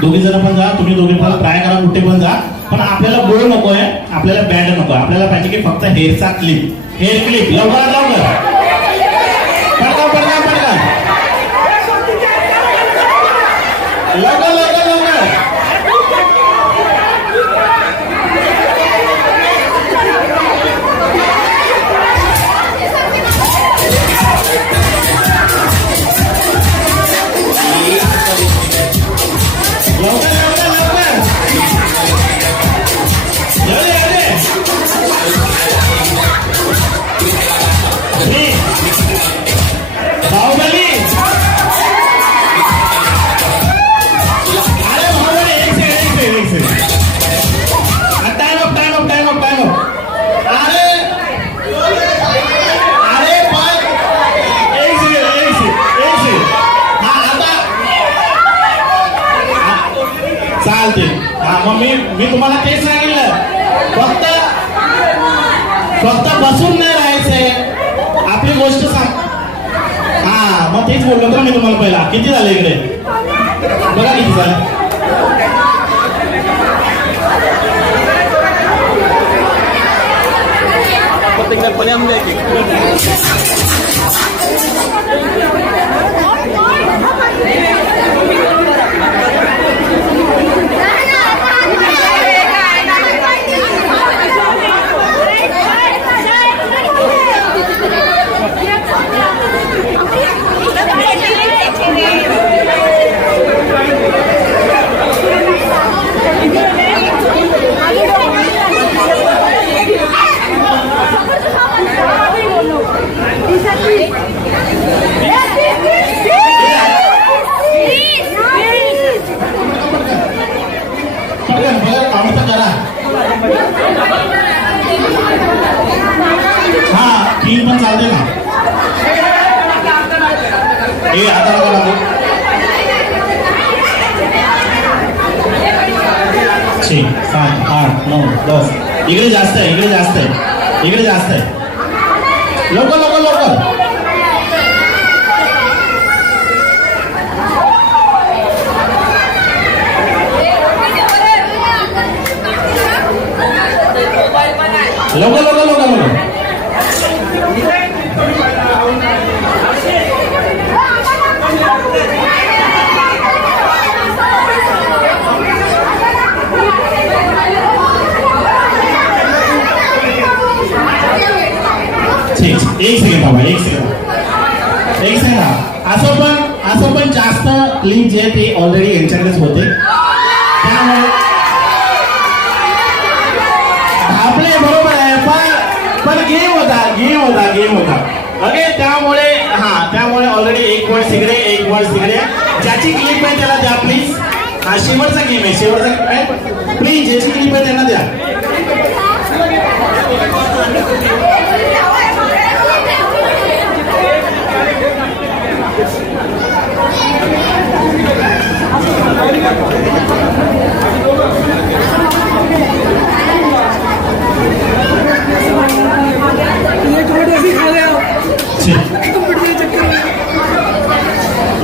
दोघे जण पण जा तुम्ही दोघे पण ट्राय करा कुठे पण जा. पण आपल्याला गोळ नको आहे आपल्याला बँड नको आहे आपल्याला पाहिजे की फक्त हेअरचा क्लिप हेअर क्लिप लवकरात लवकर लवकर लवकर चालते. हा मग मी तुम्हाला तेच सांगितलं फक्त बसून नाही राहायचंय आपली गोष्ट सांग. हा मग तेच बोललो तर मी तुम्हाला पहिला किती झालं इकडे बघा किती झालं. हा 3 पण चालते ना हे आता नका लागू. 6 7 8 9 10 इकडे जास्त आहे इकडे जास्त आहे इकडे जास्त आहे. लवकर लवकर लवकर लवकर लवकर लवकर लवकर. एक सेकंड बाबा एक सेकंड असं पण जास्त क्लिप जे ते ऑलरेडी यांच्याकडेच होते त्यामुळे आपले बरोबर आहे पण गेम होता ओके. त्यामुळे ऑलरेडी 1 पॉइंट सिगरे ज्याची क्लिप आहे त्याला द्या प्लीज. हा शेवटचा गेम आहे प्लीज ज्याची क्लिप आहे त्यांना द्या.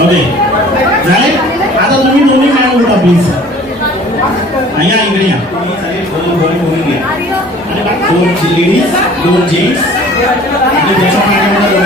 ओके झाले. आता तुम्ही दोन्ही काय बोलता प्लीज या इकडे या. दोन लेडीज 2 जेंट्स आणि त्याच्या पाठीमागे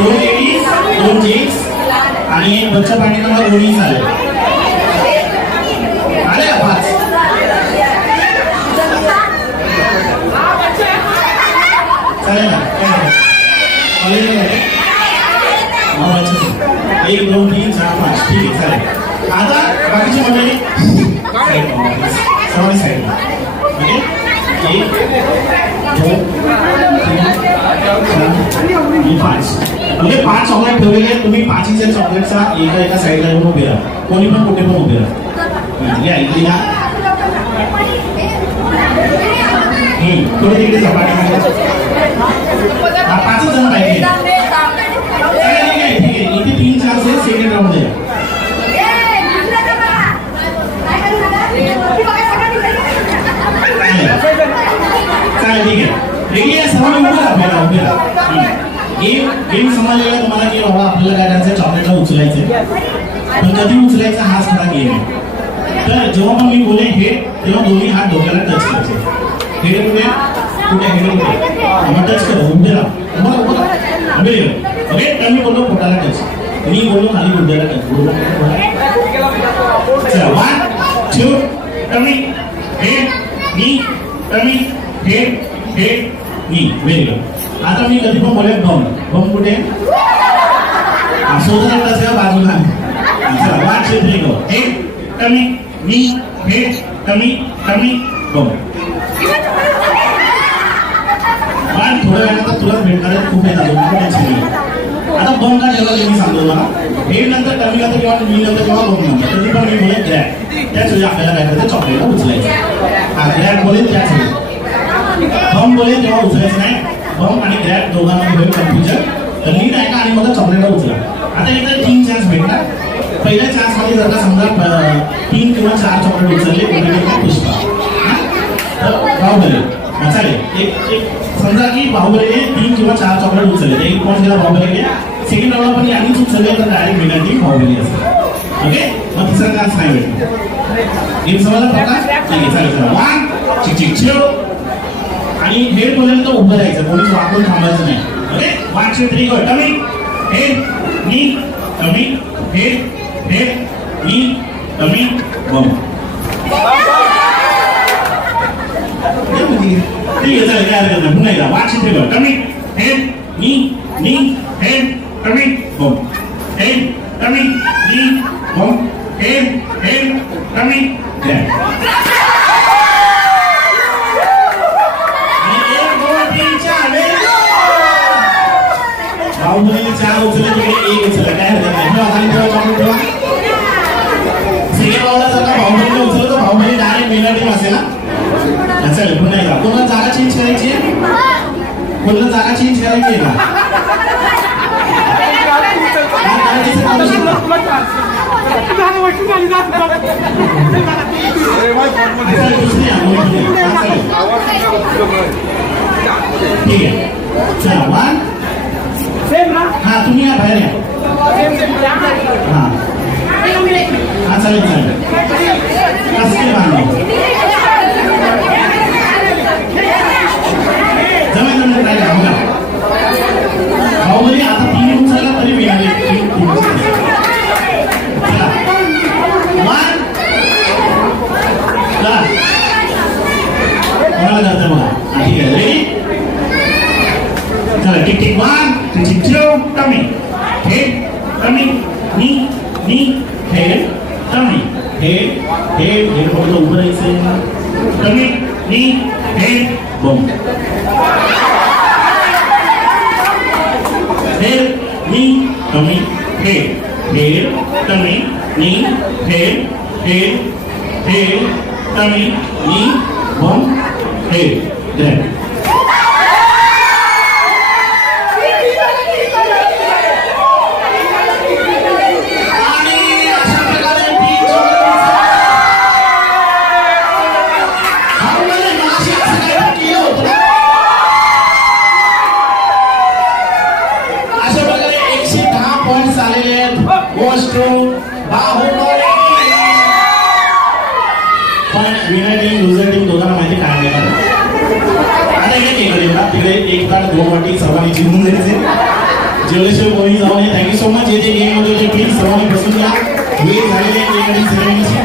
2 लेडीज 2 जेंट्स आणि एक बच्चा पाणी नंबर 2 झाले आले 5 चालेल ना एक 2 3 4 5 ठीक आहे चालेल आता बाकीची मंडळी सर्वांनी साईड ओके 1 2 3 4 5 म्हणजे 5 चॉकलेट ठेवलेले तुम्ही 5 चॉकलेटचा एका साईडला येऊन उभे राहा कोणी पण कुठे पण उभे राहा या इकडे या थोडे तिकडे झपाटे 5 जण पाहिजे ठीक आहे इथे 3-4 से सेकंड राऊंड आहे चालेल ठीक आहे रेडी आहे सर्वांनी उभे राहा गेम समजलेला तुम्हाला की बाबा आपल्याला काय करायचं चॉकलेटला उचलायचं पण कधी उचलायचा हाच खरा गेम आहे तर जेव्हा पण मी बोले हे तेव्हा दोन्ही हात डोक्याला टच करायचे हेड कुठे कुठे हेड कुठे मग टच करा उभे राहा उभे राहा ओके तर मी बोललो पोटाला टच मी बोललो खाली गुडघ्याला टच चला 1 2 कमी हेड नी कमी हेड नी व्हेरी गुड आता मी कधी पण बोलेन बम कुठे शोधून येतात बाजूला चला 1 2 3 गो हेड कमी नी हेड कमी बम पण थोड्या वेळानंतर तुला भेटणार आहे खूप आता बम का ठेवला मी सांगतो मला हेड नंतर कमी नंतर किंवा मी नंतर किंवा बम नंतर कधी पण मी बोलेन ग्रॅब त्याच वेळी आपल्याला काय करायचं चॉकलेटला उचलायचं हा ग्रॅब बोलेन त्याच वेळी बम बोलेन तेव्हा उचलायचं नाही बम आणि ग्रॅब दोघांमध्ये होईल कन्फ्युजन तर नीट ऐका आणि मला चॉकलेटला उचला आता इथे 3 चान्स भेटतात पहिल्या चान्स मध्ये जर का समजा 3 किंवा 4 चॉकलेट उचलले कोणी पुष्पा तर बाहुबली चालेल एक समजा की बाहुबलीने 3 किंवा 4 चॉकलेट उचलले एक पॉईंट गेला बाहुबलीने सेकंड राऊंडला पण यांनीच उचलले तर डायरेक्ट विनर टीम बाहुबली असते ओके मग तिसरा चान्स नाही भेटतो गेम समजला फक्त ठीक आहे चालेल चला 1 चिक चिक चिव आणि हेड बोलायला तर उभं राहायचं कोणीच वाकून थांबायचं नाही ओके 1 2 3 गो कमी हेड नी कमी हेड नी कमी बम ठीक आहे चालेल काय हरकत नाही पुन्हा एकदा 1 2 3 गो कमी हेड नी हेड कमी बम हेड कमी नी बम हेड कमी बाहुबलीने 4 उचलले तिकडे 1 उचलला काय हरकत नाही सेकंड राऊंडला जर का बाहुबलीने उचललं तर बाहुबली डायरेक्ट विनर टीम असेल ना चालेल पुन्हा एकदा कोणाला जागा चेंज करायची आहे कोणाला जागा चेंज करायची आहे ठीक आहे चला 1 हा तुम्ही या बाहेर या हा चालेल कसं बांधलं जमेल राहिला बघा बाहुबली आता 3 उचलला तरी मिळाले कोणाला जातं बघा ठीक आहे रेडी चला टिक टिक 1 2 3 कमी हेड कमी नी हेड कमी हेड फक्त उभं राहायचं कमी नी हेड बम हेड नी कमी हेड कमी नी हेड कमी नी बम हेड पण विनर टीम लुझर टीम दोघांना माहिती काय नाही आता एक तिकडे 1 ताट 2 वाटी सर्वांनी जिंकून द्यायचे जेवल्याशिवाय कोणी जाऊ नये. Thank you so much. जे जे गेम होते ते प्लीज सर्वांनी बसून घ्या. वेळ झालेली आहे केक कटिंग सेरेमनीची.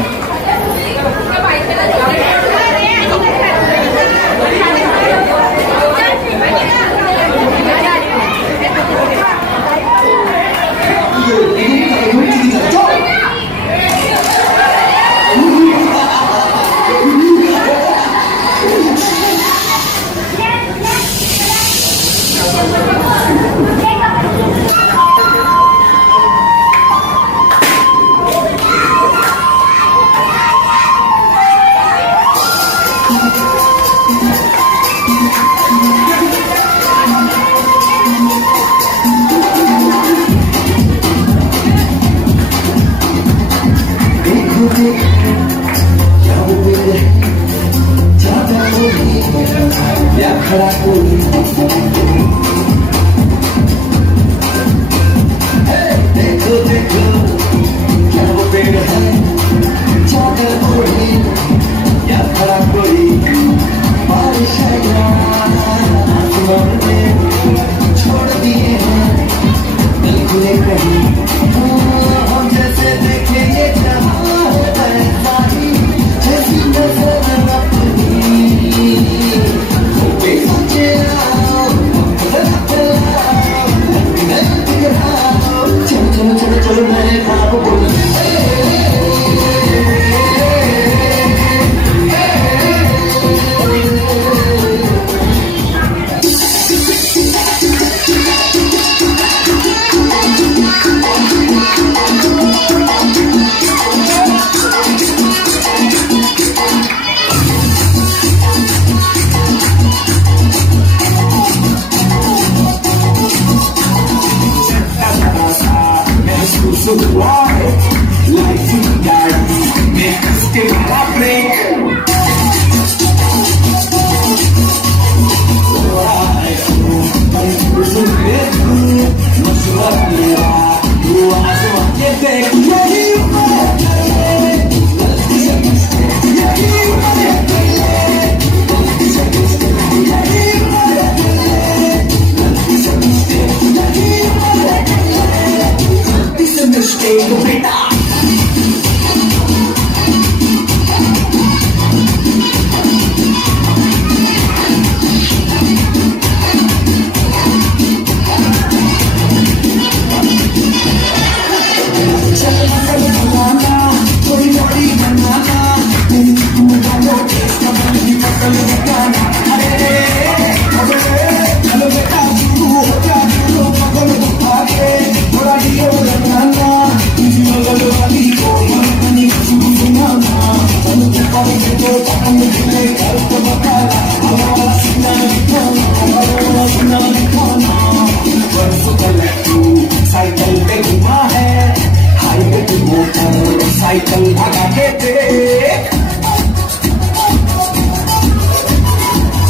साइकिल भगा के देख,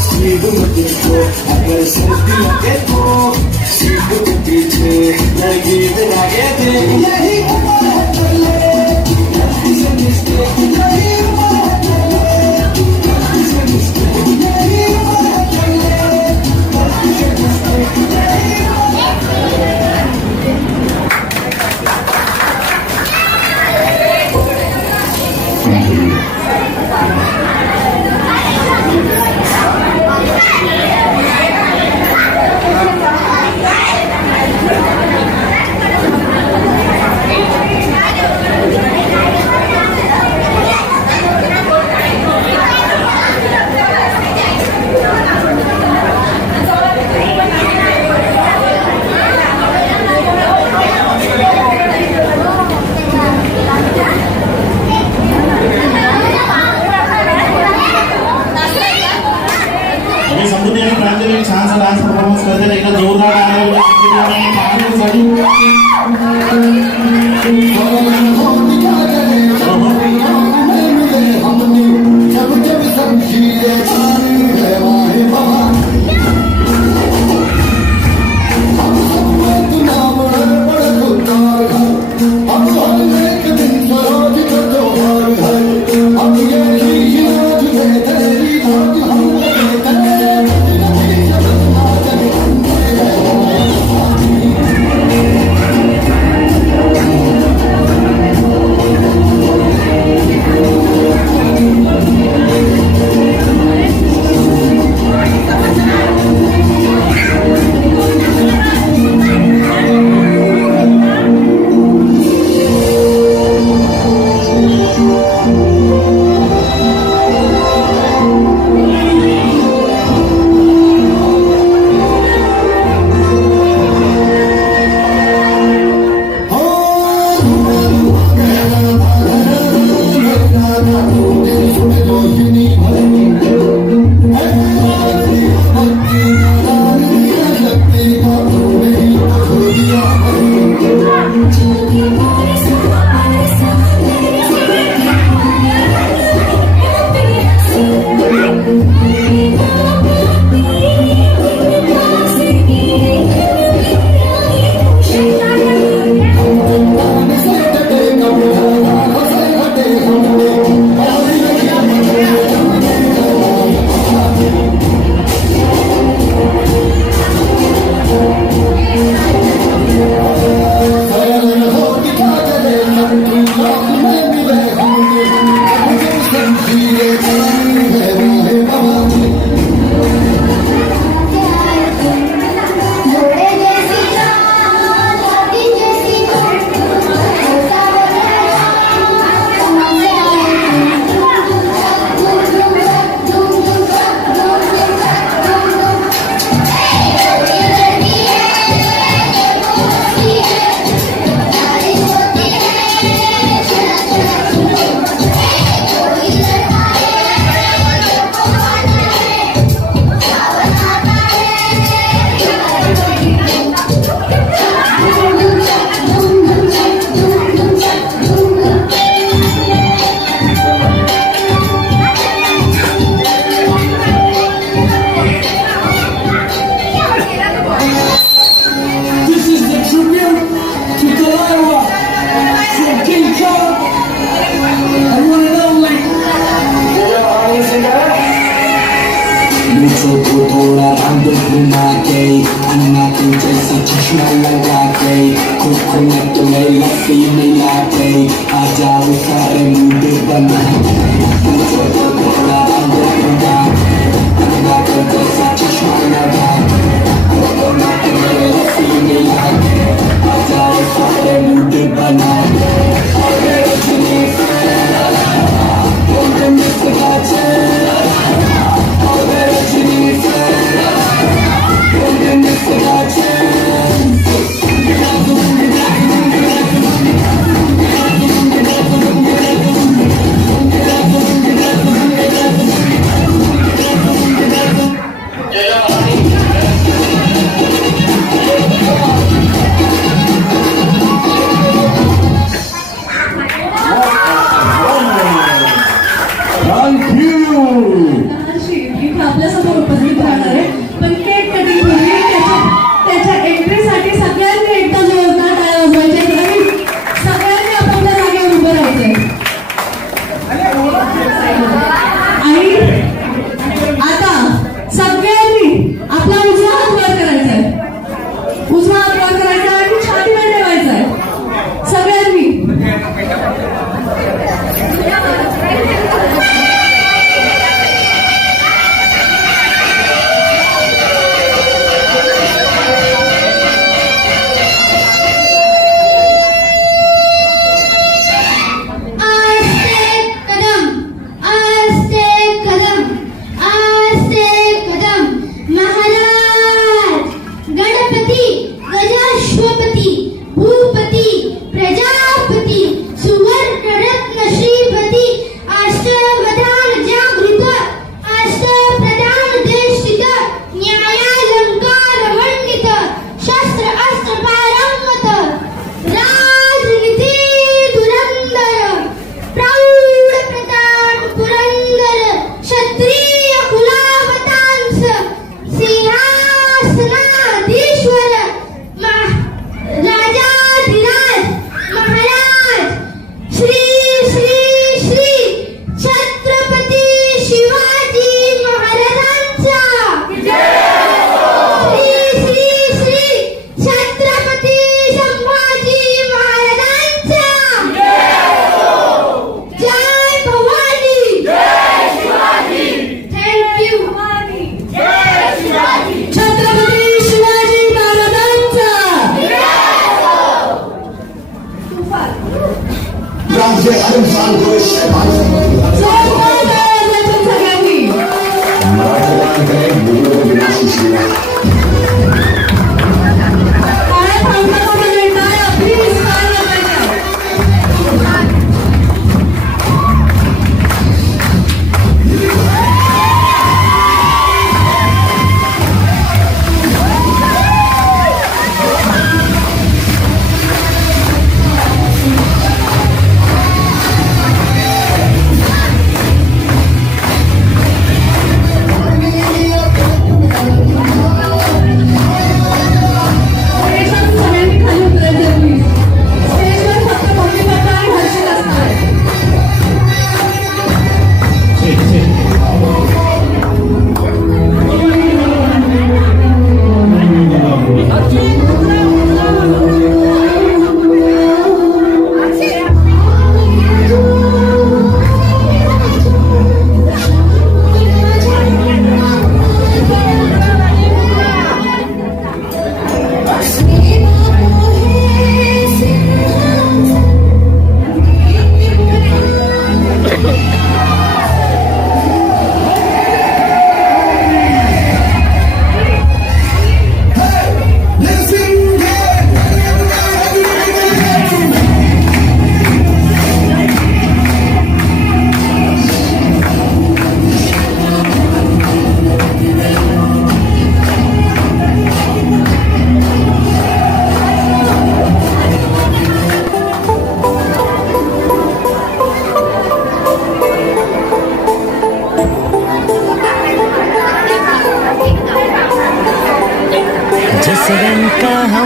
सीधू देखो अगर सर्दी लगे तो सीधू के पीछे लगी लगे थे। यही उम्र है चले, गलती से मिस्टेक, यही उम्र है चले, गलती से मिस्टेक, यही उम्र है चले, गलती से मिस्टेक, यही उम्र है चले। छान सा डान्स परफॉर्मन्स करते हैं, एकदम जोरदार थोड़ा रंग घुमा के अन्ना की जैसी चश्मा लगा के कोकोनट में लस्सी मिला के आ जाओ सारे मूड बना मुझे तो थोड़ा रंग घुमा अन्ना की जैसी चश्मा लगा कोकोनट में लस्सी मिला के आ जाओ सारे मूड बना आपल्यासमोर उपस्थित राहणार आहे पण केक कटिंग पूर्वी त्याच्या एंट्रीसाठी सगळ्यांनी एकदा जोरदार टाळ्या वाजवायच्या आणि सगळ्यांनी आपापल्या जागेवर उभं राहायचंय आणि आता सगळ्यांनी आपला उजवा हात वर करायचा आहे उजवा हात वर करायचा आणि छातीवर ठेवायचा आहे सगळ्यांनी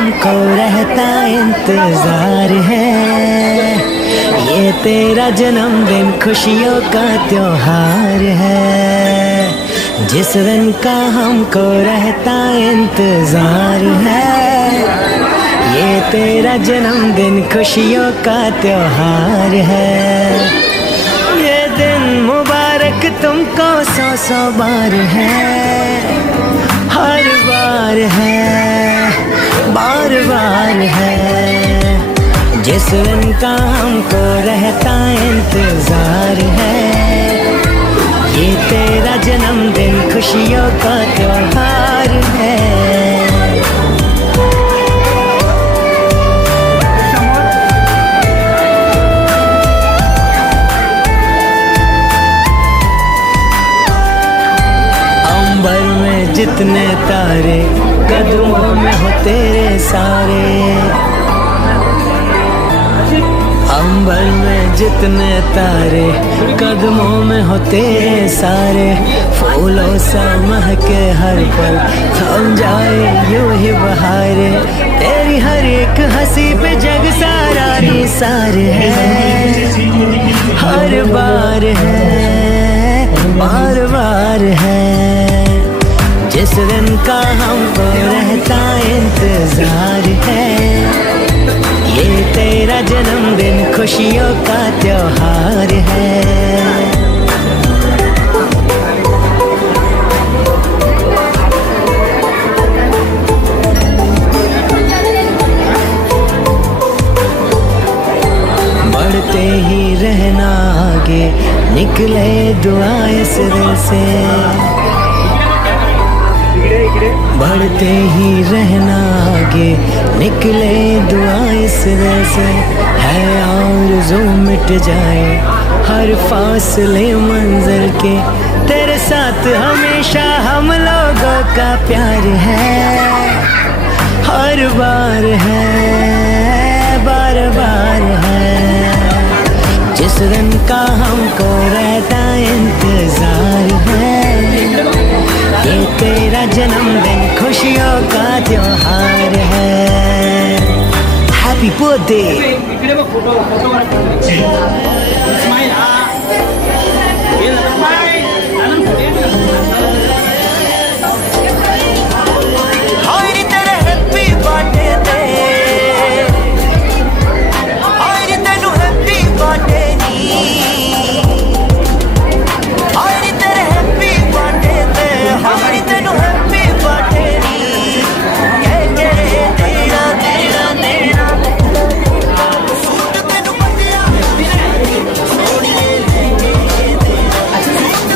हमको रहता इंतजार है, ये तेरा जन्मदिन खुशियों का त्योहार है, जिस दिन का हमको रहता इंतजार है, ये तेरा जन्मदिन खुशियों का त्योहार है। ये दिन मुबारक तुमको 100 बार है, हर बार है, बार बार है, जिस दिन का हमको रहता इंतजार है, ये तेरा जन्मदिन खुशियों का त्योहार है। अंबर में जितने तारे कदमों में हो तेरे सारे, अंबर में जितने तारे कदमों में हो तेरे सारे, फूलों सा महके हर पल थम जाए यूं ही बहारे, तेरी हर एक हंसी पे जग सारा निसार है, हर बार है, बार बार है, जिस दिन का हमको रहता इंतजार है, ये तेरा जन्मदिन खुशियों का त्योहार है। बढ़ते ही रहना आगे, निकले दुआ इस दिल से, बढ़ते ही रहना आगे, निकले दुआ इस दिल से, है आरज़ू मिट जाए हर फासले मंज़िल के, तेरे साथ हमेशा हम लोगों का प्यार है, हर बार है, बार बार है, जिस दिन का हमको रहता इंतजार है, ये तेरा जन्मदिन खुशियों का त्योहार है। Happy birthday. इकडे बघ फोटो स्माइल हा हे झालं बाय आनंद हाय तेरे हैप्पी बर्थडे ते, हाय तेनू हैप्पी बर्थडे नी, हाय तेरे हैप्पी बर्थडे ते, हाय तेनू हैप्पी बर्थडे नी, कह के तेरा तेरा तेरा सूट तेनू पटिया सोनिए लेके दे, सूट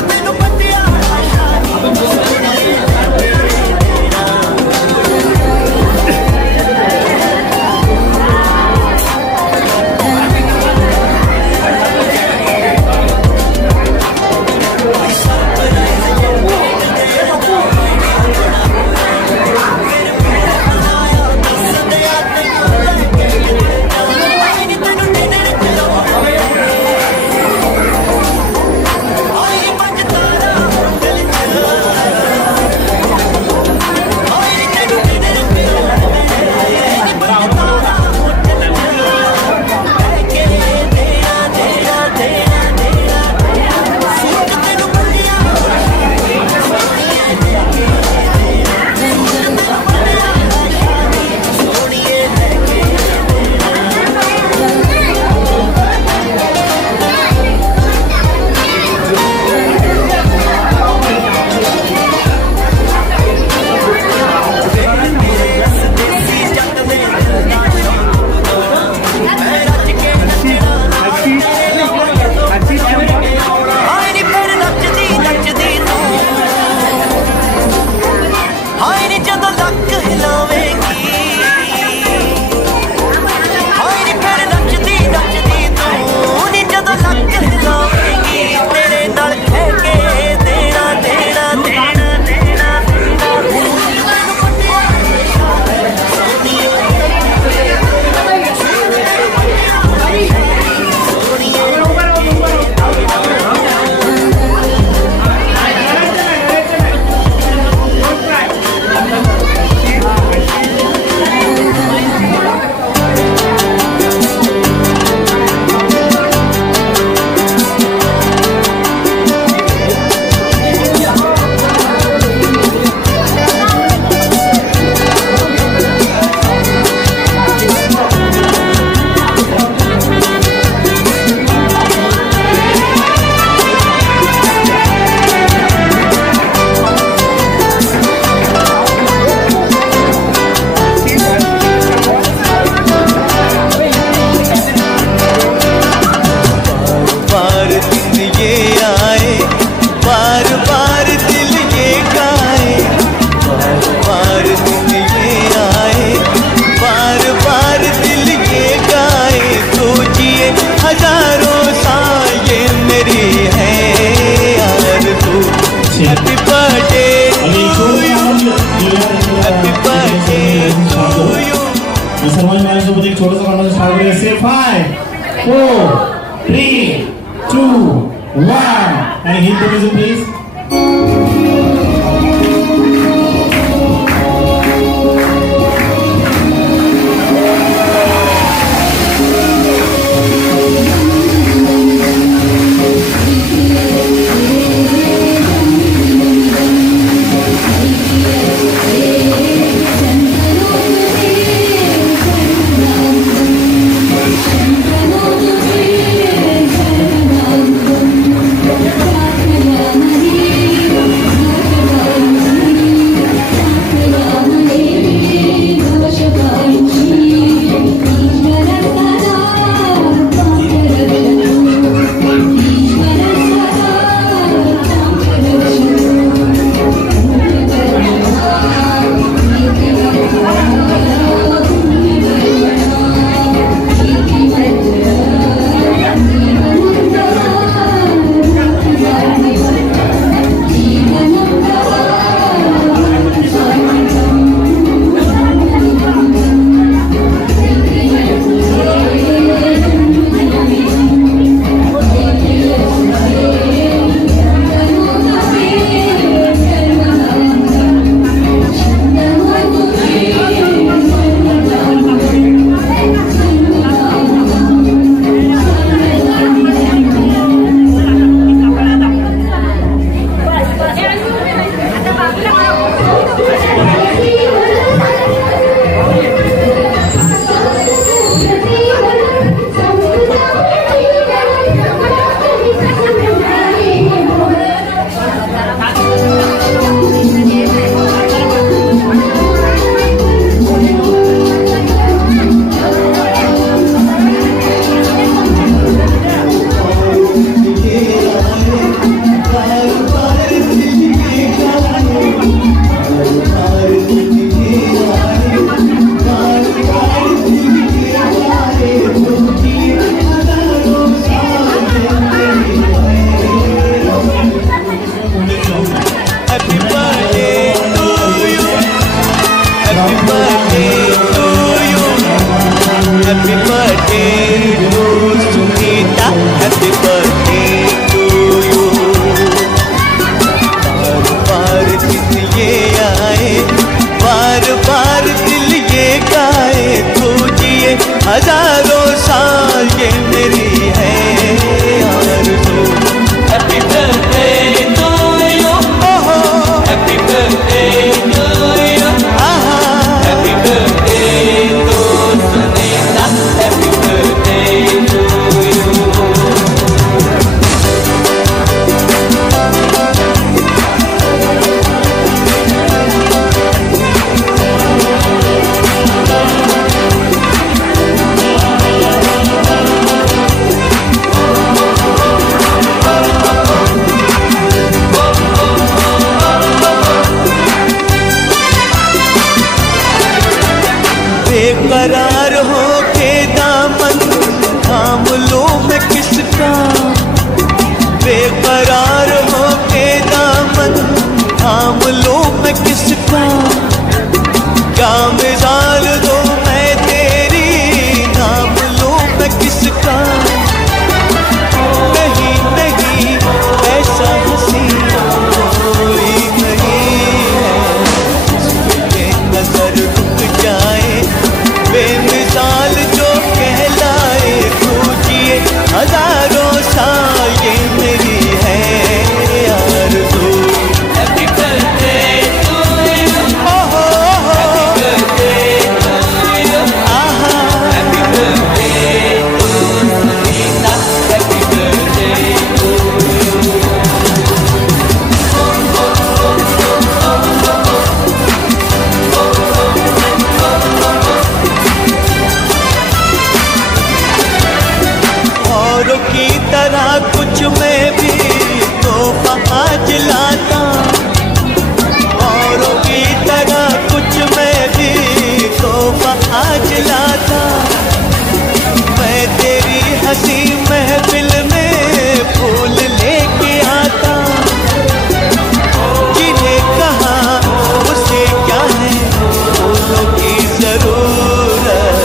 सर्वांनी माझ्यासोबत एक छोटंसं कॉन्व्हर्सेशन स्टार्ट करूया. से 5 4 3 2 1 आणि हिट द म्युझिक प्लीज. हजारों साल ये मेरी है आरज़ू। Happy birthday to you, happy birthday to you, happy birthday to Sunita, happy birthday to you. बेकरार हो के दामन थाम लूं मैं किसका, बेकरार हो के दामन थाम लूं मैं किसका, क्या मिसाल दो मैं तेरी नाम लूं मैं किसका। नहीं नहीं ऐसा हंसी कोई नहीं है जिसकी नजर रुक जाए, बेमिसाल जो कहलाए, पूछिए हजारों साल ये मेरी है आरज़ू। Happy birthday to you, happy birthday to you, happy birthday to Sunita, happy birthday to you. औरों की तरह कुछ मैं भी तोहफा आज लाता, औरों की तरह कुछ मैं भी तोहफा आज लाता। मैं तेरी हंसी महफिल में फूल लेके आता, जिन्हें कहा उसे क्या है फूलों की जरूरत,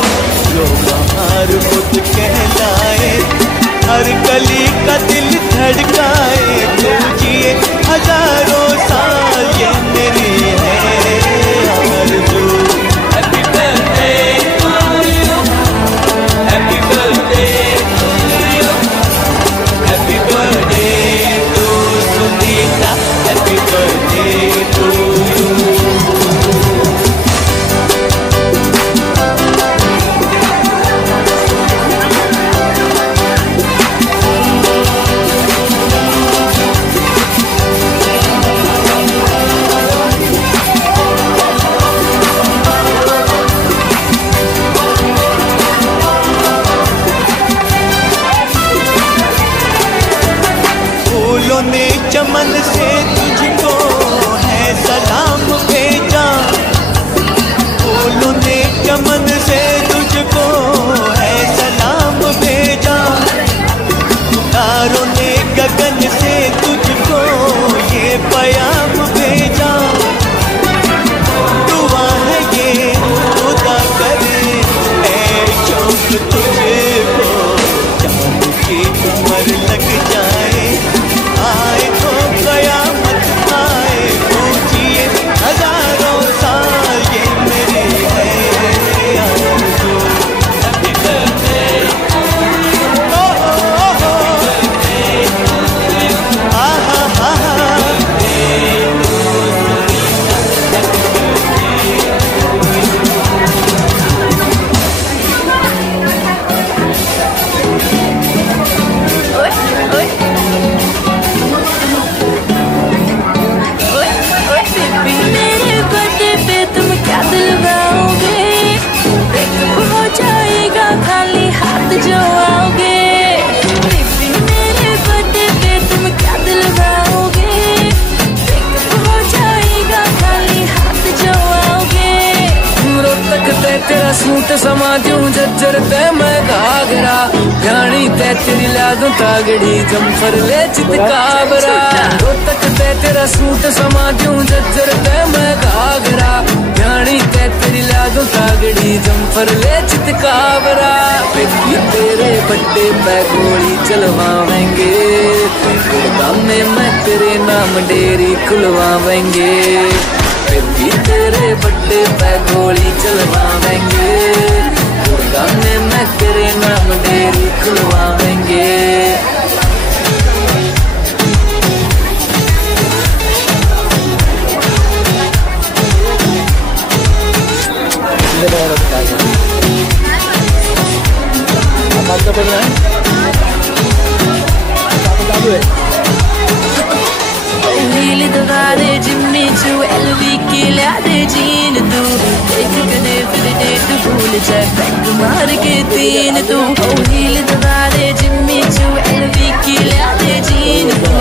समा दूं जज्जर ते मैं घाघरा जानी ते तेरी ला दूं तागड़ी जम्फर ले चितकाबरा रोहतक ते तेरा सूट समा दूं जज्जर ते मैं घाघरा जानी ते तेरी ला दूं तागड़ी जम्फर ले चितकाबरा बेबी तेरे बड्डे पे गोली चलवाएंगे दामे मैं तेरे नाम डेरी खुलवाएंगे बेबी तेरे बड्डे पे गोली चलवाएंगे गाने में तेरे नाम डेरी खुलवाएंगे नील दवारे जिम्मी चू एलवी की लिया दे जीन तू एक कदे फिर डेट भूल जाए बैक मार के तीन तू नील दवारे जिम्मी चू एलवी की लिया दे जीन तू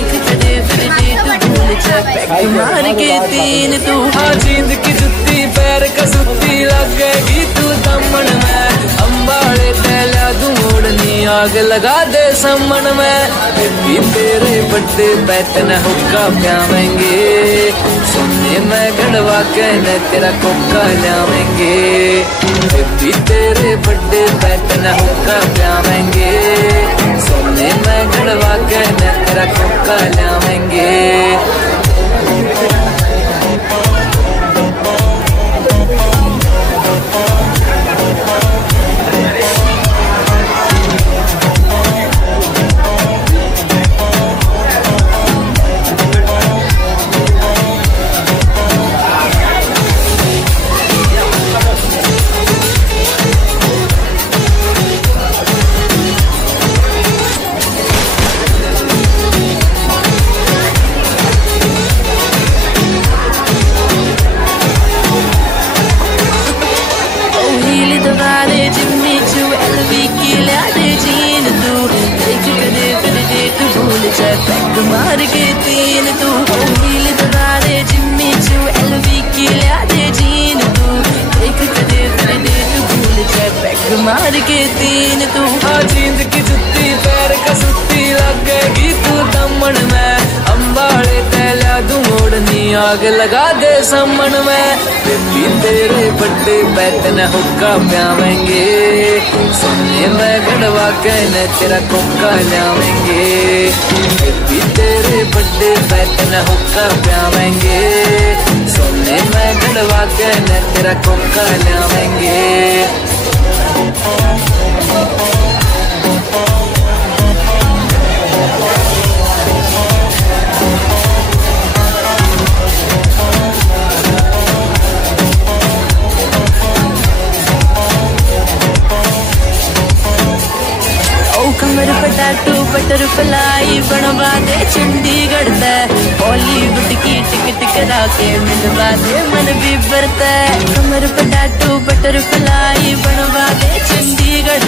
एक कदे फिर डेट भूल जाए बैक मार के तीन तू हाँ जींद की जुत्ती पैर का सुत्ती लगेगी तू दमन में अंबाड़े तैला तू ओढ़नी आग लगा दे समन में बेबी तेरे बड्डे पैतन हुक्का प्यावेंगे सोने में गड़वा के न तेरा कोका लावेंगे बेबी तेरे बड्डे पैतन हुक्का प्यावेंगे सोने में गड़वा के न तेरा कोका लावेंगे मार के तीन तू नील दरारे जिम्मी चू एलवी की लिया दे जीन तू एक कदे फिर डेट भूल जाए बैग मार के तीन तू हाँ जींद की जुत्ती पैर का सुत्ती लगेगी तू दमन में अंबाड़े तैला तू ओढ़नी आग लगा दे समन में बेबी तेरे बड्डे पैतन हुक्का प्यावेंगे सोने में गड़वा के न तेरा कोका लावेंगे बेबी तेरे बड्डे पैतन हुक्का प्यावेंगे सोने में गड़वा के न तेरा कोका लावेंगे कमर पटाटू बटर फ्लाई बनवा दे चंडीगढ़ बॉलीवुड की टिकट करा के मिलवा दे मन भी बरता कमर पटाटू बटर फ्लाई बनवा दे चंडीगढ़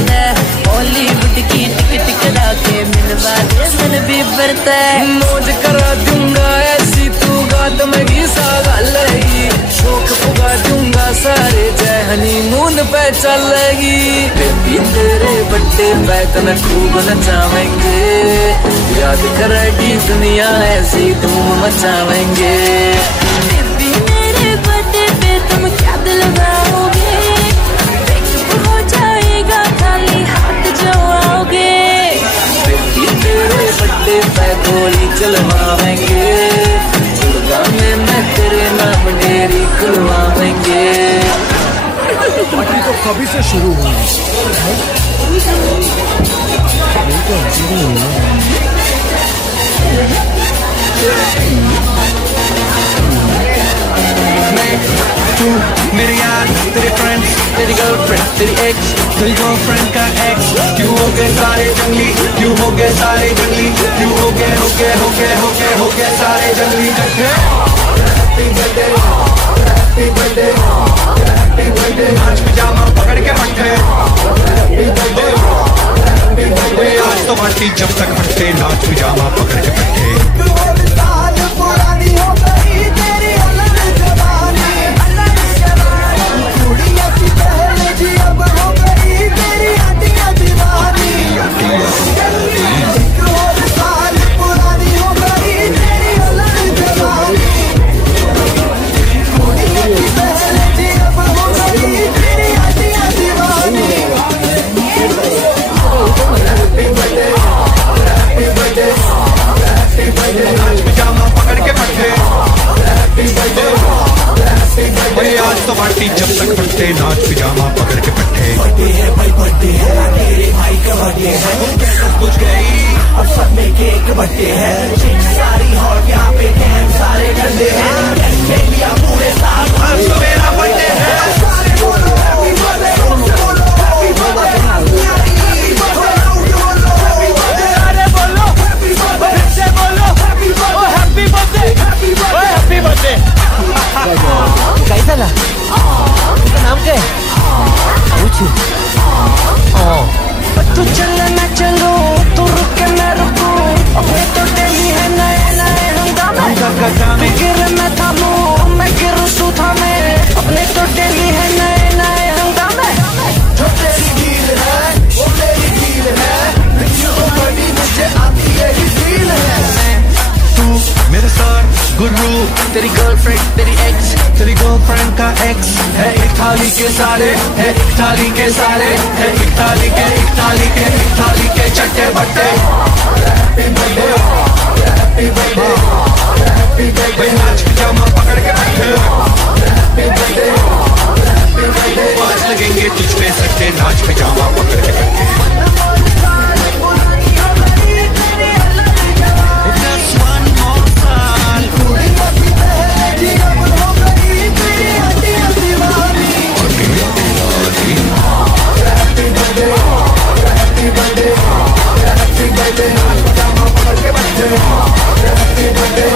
बॉलीवुड की टिकट करा के मिलवा दे मन भी बरता मौज करा दूंगा ऐसी तू गात में भी सागलेगी शौक पुगा दूंगा सारे जय हनीमून पे चलेगी बेबी तेरे बड्डे पे तन खूब नचावेंगे याद करेगी दुनिया ऐसी धूम मचावेंगे बेबी मेरे बर्थडे पे तुम क्या दिलवाओगे ब्रेकअप हो जाएगा खाली हाथ जो आओगे बेबी तेरे बर्थडे पे गोली चलवाएंगे गाने में तेरे नाम डेरी खुलवाएंगे पार्टी तो कभी से शुरू हुई तू मेरे यार तेरे फ्रेंड्स तेरी गर्लफ्रेंड तेरी एक्स तेरी गर्लफ्रेंड का एक्स क्यों हो गए सारे जंगली क्यों हो गए सारे जंगली क्यों हो गए सारे जंगली इकट्ठे happy birthday happy birthday happy birthday आज पिजामा पकड़ के बैठे हैप्पी बर्थडे हैप्पी बर्थडे आज तो पार्टी जब तक हटते नाच पिजामा पकड़ के बैठे साल पुरानी हो गई तेरी अलग जवानी कुड़िया की पहले जी बर्थडे है, कैसे कुछ गई अब सब में केक बर्थडे है, चिक सारी हॉट यहाँ पे कैम सारे ठंडे हैं, ले लिया पूरे साल अब तो मेरा बर्थडे है, सारे बोलो हैप्पी बर्थडे, बोलो हैप्पी बर्थडे, अरे बोलो हैप्पी बर्थडे, से बोलो happy birthday, happy birthday happy birthday, happy birthday कैसा था नाम क्या है तू चल मैं चलूं तू रुके मैं रुकूं अपने तो डेली है नए नए हंगामे तू गिर मैं थामूं मैं गिरूं तू थामे अपने तो डेली है नए नए हंगामे जो तेरी डील है वो मेरी डील है, तो बड़ी मुझे आती है ही फील है, तू मेरे साथ गुरु, तेरी गर्लफ्रेंड तेरी एक्स तेरी गर्लफ्रेंड का एक्स है एक थाली के सारे, है एक थाली के सारे, है एक थाली के एक थाली के एक थाली के चट्टे बट्टे, happy birthday happy birthday happy birthday, नाच पिजामा पकड़ के बैठे, हैप्पी बर्थडे हैप्पी बर्थडे, आज लगेंगे तुझ पे सट्टे, नाच पिजामा पकड़ के बैठे। Just one more time. पूरी मस्ती में है जी अब हो गई तेरी हड्डी दीवानी, happy birthday happy birthday happy birthday, नाच पजामा पकड़ के बैठे, हैप्पी बर्थडे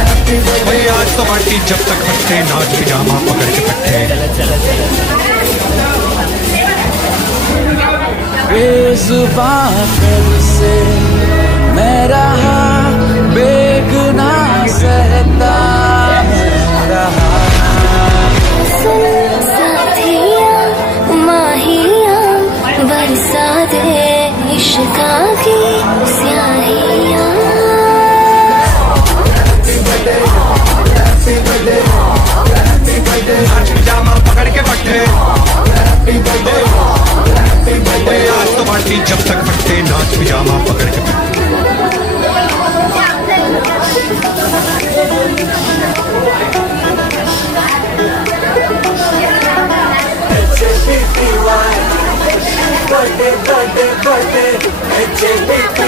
हैप्पी बर्थडे, भाई आज तो पार्टी जब तक हटते, नाच पिजामा पकड़ के बैठे। बेजुबां कल से मैं रहा बेगुना सहता रहा साथिया माहिया बरसा दे इश्का की स्याहिया नाच पिजामा पकड़ के बैठे, भाई आज तो पार्टी जब तक हटते, नाच पिजामा पकड़ के बैठे। Birthday birthday birthday HAPPY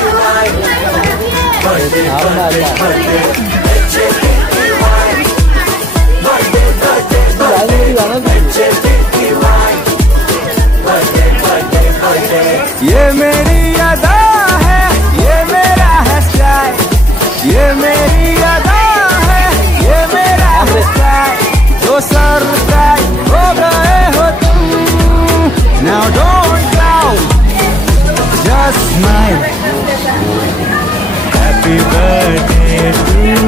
birthday birthday birthday ये मेरी अदा है ये मेरा है स्टाइल, ये मेरी अदा है ये मेरा है स्टाइल, जो सरप्राइज हो गए हो तुम, now don't doubt, just smile, happy birthday to you,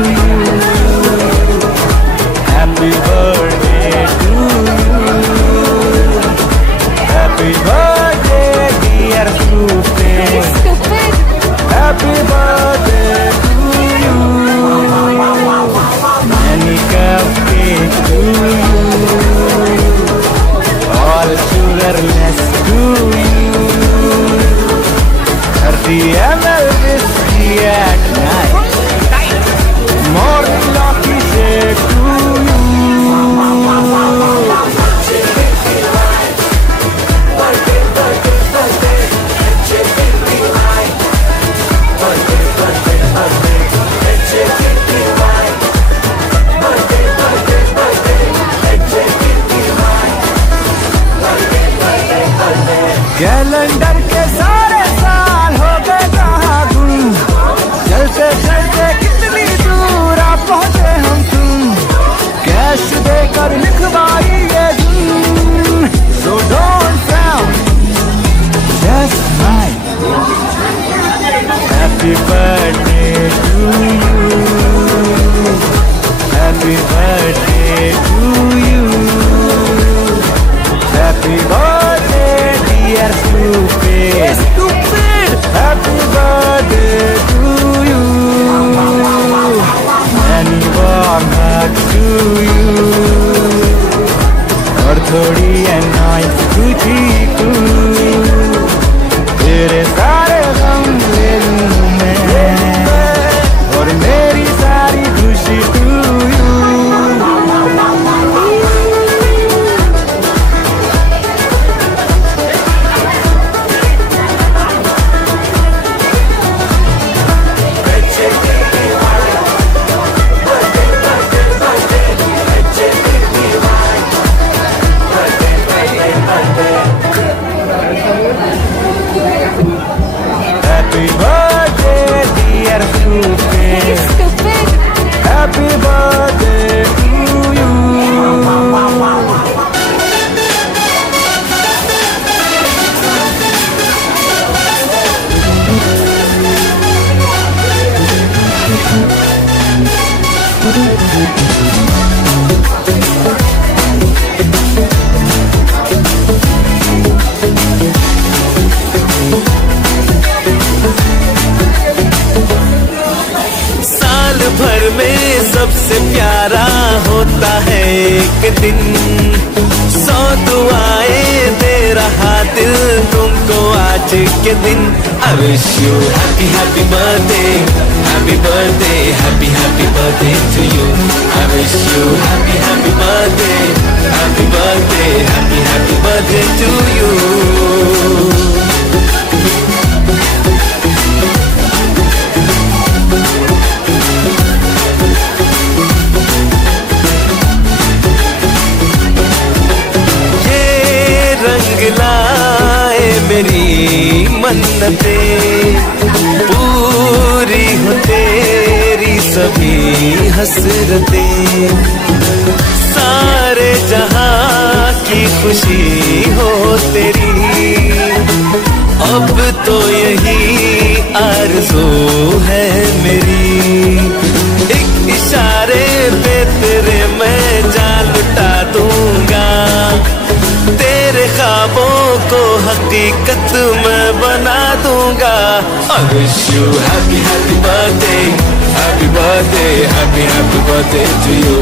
happy birthday to you, happy birthday dear Stupid, happy birthday to you, many cupcakes to you, all sugarless to you, 30 ml whiskey at night, morning lucky say to you. Calendar के सारे साल हो गए कहाँ गुम, चलते चलते कितनी दूर आ पहुँचे हम तुम, कैश देकर लिखवाई ये धुन, so don't frown, just smile, happy birthday to you, happy birthday to you, happy birthday dear Stupid, happy birthday to you, many warm hugs to you, और थोड़ी annoyance to के दिन I wish you happy happy birthday, happy birthday, happy happy birthday to you. I wish you happy happy birthday, happy birthday, happy happy birthday to you. लाए मेरी मन्नतें पूरी हो तेरी सभी हसरतें सारे जहां की खुशी हो तेरी अब तो यही आरज़ू है मेरी एक इशारे पे तेरे मैं जान लुटा दूंगा तेरे ख्वाबों को हकीकत में बना दूंगा I wish you happy happy birthday, happy birthday, happy happy birthday to you.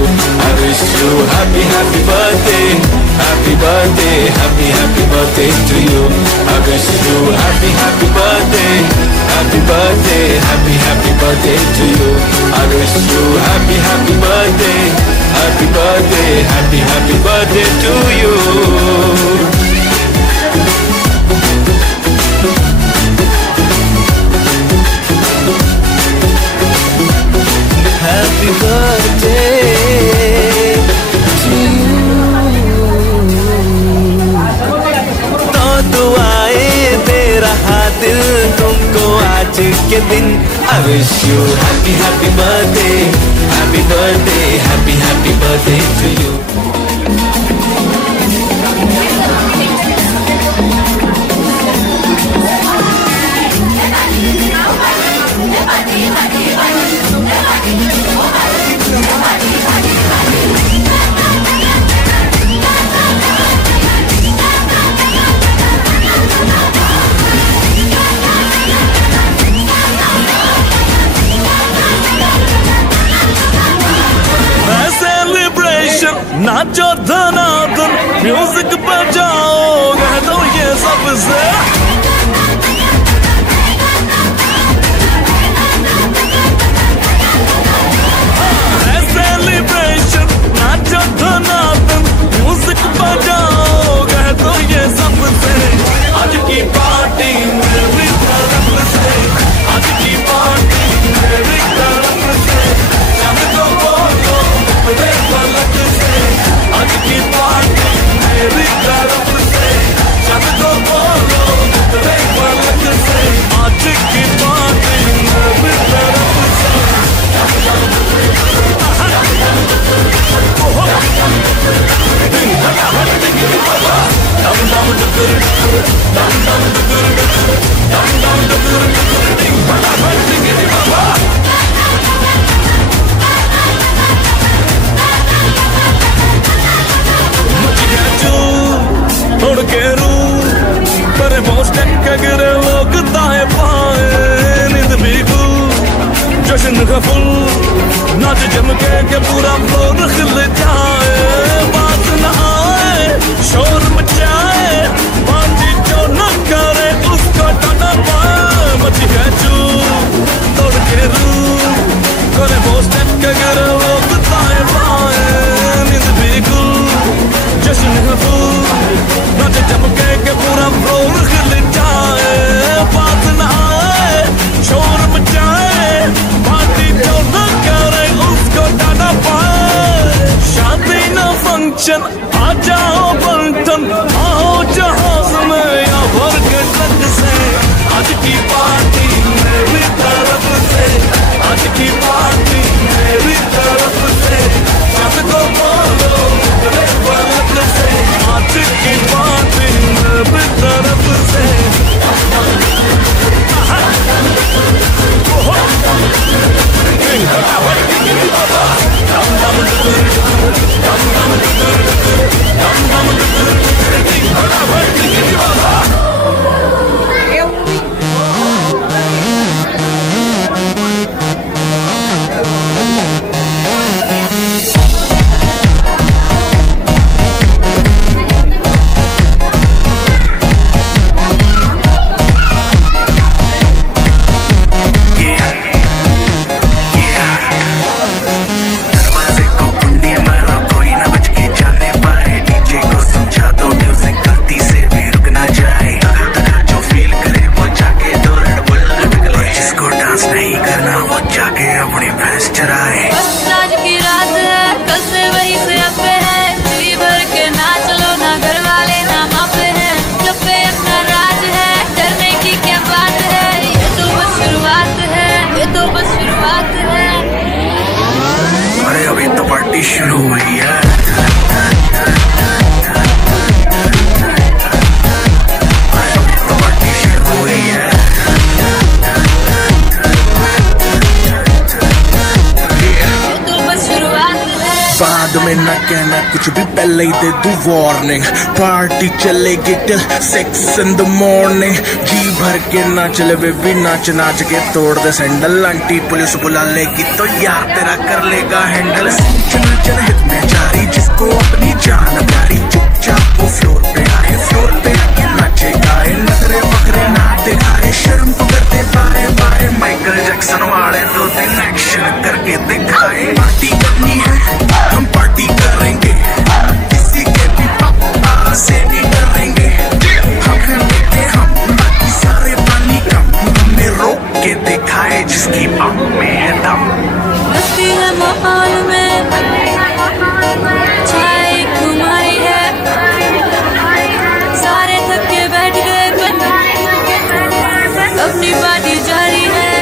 I wish you happy happy birthday, happy birthday, happy happy birthday to you. I wish you happy happy birthday, happy birthday, happy happy birthday to you. I wish you happy happy birthday, happy birthday, happy happy birthday to you. Happy birthday to you. तो दुआएं दे रहा दिल तुमको आज के दिन I wish you happy happy birthday, happy birthday, happy happy birthday to you. नाचो धनाधन म्यूजिक बजाओ कह दो ये सबसे सेलिब्रेशन नाचो धनाधन म्यूजिक बजाओ कह दो ये सबसे आज की पार्टी मेरी तरफ से आज की पार्टी मेरी तरफ से शाम को बोलो मेरे पलक से आज की पार्टी मेरी तरफ से शाम को बोलो मेरे पलक से आज की पार्टी मेरी तरफ से उड़ के रू तेरे मोस्ट के गिरे लोग दाएं बाएं नींद भी गुल जश्न का फुल नाच जम के पूरा फ्लोर खिल जाए बात न आए शोर मचाए बाजी जो न करे उसको डाना पाए मची है चू तोड़ के रू तेरे मोस्ट के गिरे लोग दाएं बाएं नींद भी गुल जश्न का फुल नाच जम के पूरा फ्लोर खिल जाए बात न आए शोर मचाए बाजी जो न करे उसको डाना पाए शादी न फंक्शन आ जाओ बंटन आओ जहाज में या वर्ग तक से आज की पार्टी मेरी तरफ से आज की पार्टी मेरी तरफ से शाम को बोलो मेरे पलक से आज की पार्टी मेरी तरफ से Dum dum बाद में ना कहना कुछ भी, पहले ही दे दूं वार्निंग। पार्टी चलेगी टिल 6 in the morning। जी भर के नाच ले बेबी, नाच नाच के तोड़ दे सैंडल। आंटी पुलिस बुला लेगी तो यार तेरा कर लेगा हैंडल। चल हित में जारी, जिसको अपनी जान प्यारी, चुपचाप वो फ्लोर पे आए, फ्लोर पे आके नाचे गाए, नखरे बखरे ना दिखाए, शर्म तो करते बारे बारे। माइकल जैक्सन वाले 2-3 एक्शन करके दिखाए। पार्टी करनी है हम पार्टी करेंगे, किसी के भी पापा से नहीं डरेंगे। हम हैं बेटे हम, बाकी सारे पानी कम, हमने रोक के दिखाए जिसकी आँख में है दम। मस्ती है माहौल में, छाई कुमारी है, सारे थक के बैठ गए अपनी पार्टी जारी है।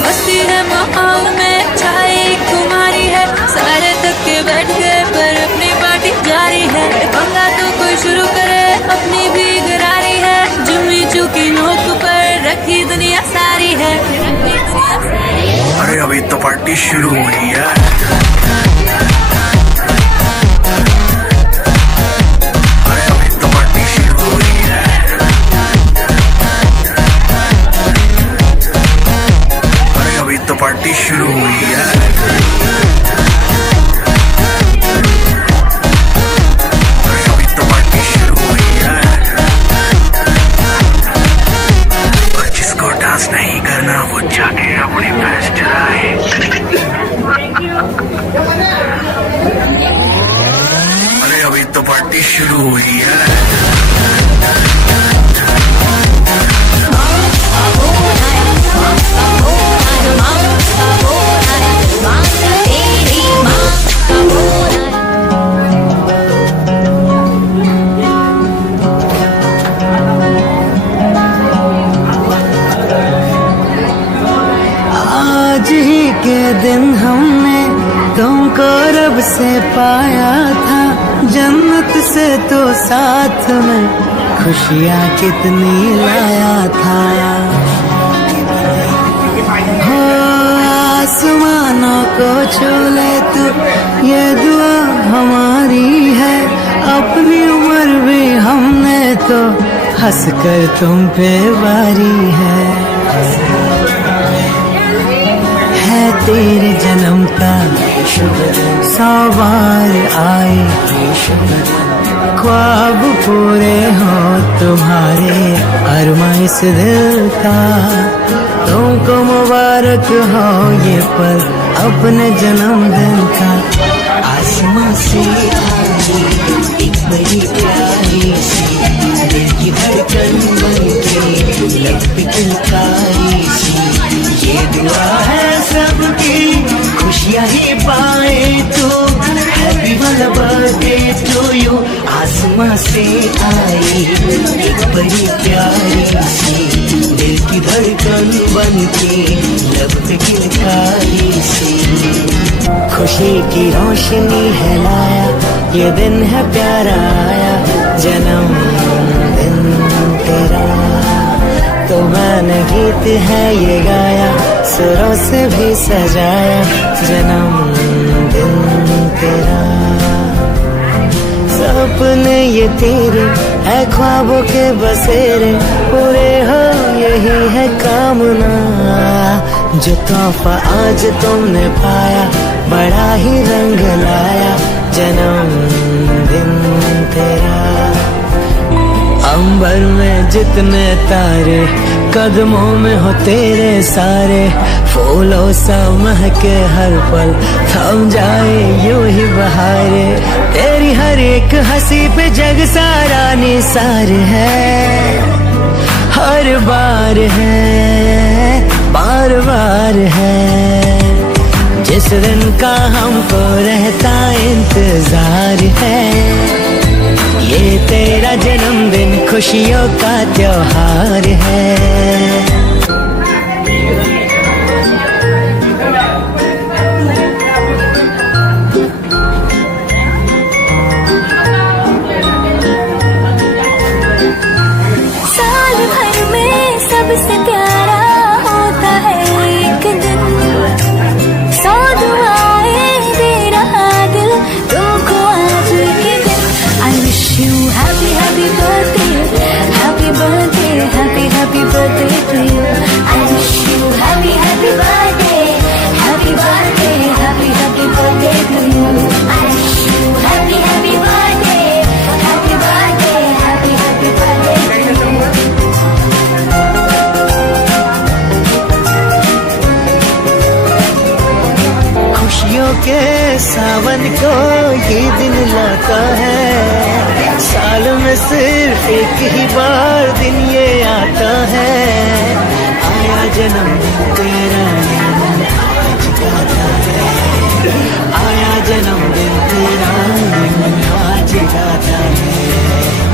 मस्ती है माहौल में, छाई कुमारी है, सारे थक के बैठ गए पर अपनी पार्टी जारी है। पंगा तो कोई शुरू करे, अपनी भी गरारी है, जुम्मी चुकी नोक पर रखी दुनिया सारी है। अरे अभी तो पार्टी शुरू हुई है। अरे अभी तो पार्टी शुरू हुई है। अरे अभी तो पार्टी शुरू हुई है। अरे अभी तो पार्टी शुरू हुई है। और जिसको डांस नहीं करना वो जाके अपनी भैंस चराए। अरे अभी तो पार्टी शुरू हुई है। आज ही के दिन हमने तुमको रब से पाया था, जन्नत से तो साथ में खुशियाँ कितनी लाया था। हो आसमानों को छू ले तू, ये दुआ हमारी है। अपनी उम्र भी हमने तो हंस कर तुम पे वारी है तेरे जन्म का सवार आए, ख्वाब पूरे हो तुम्हारे अरमां इस दिल का। तुमको मुबारक हो ये पल अपने जन्मदिन का। आसमां से आई एक बड़ी प्यारी सी, दिल की धड़कन बन के लब पे किलकारी सी। ये दुआ है सबकी खुशियाँ ही पाए तू, हैप्पी वाला बर्थडे टू यू। आसमां से आई एक बड़ी प्यारी सी, दिल की धड़कन बन के लब पे किलकारी सी। खुशी की रोशनी है लाया, ये दिन है प्यारा आया, जन्मदिन तेरा। तो मैंने गीत है ये गाया, सुरों से भी सजाया, जन्मदिन तेरा। सपने ये तेरे है ख्वाबों के बसेरे, पूरे हो यही है कामना। जो तोहफा आज तुमने पाया बड़ा ही रंग लाया, जन्मदिन तेरा। अंबर में जितने तारे, कदमों में हो तेरे सारे। फूलों सा महके हर पल, थम जाए यूं ही बहारे। तेरी हर एक हंसी पे जग सारा निसार है, हर बार है, बार बार है। जिस दिन का हमको रहता इंतजार है, ये तेरा जन्मदिन खुशियों का त्योहार है। साल भर में सबसे प्यारा होता है एक दिन, 100 दुआएं दे रहा happy birthday happy birthday happy birthday to you I wish you happy birthday happy birthday happy birthday to you I wish you happy birthday happy birthday to you खुशियों के सावन को ये दिन लाता है, साल में सिर्फ एक ही बार दिन ये आता है। आया जन्मदिन तेरा आज गाता है, आया जन्मदिन तेरा आज गाता है।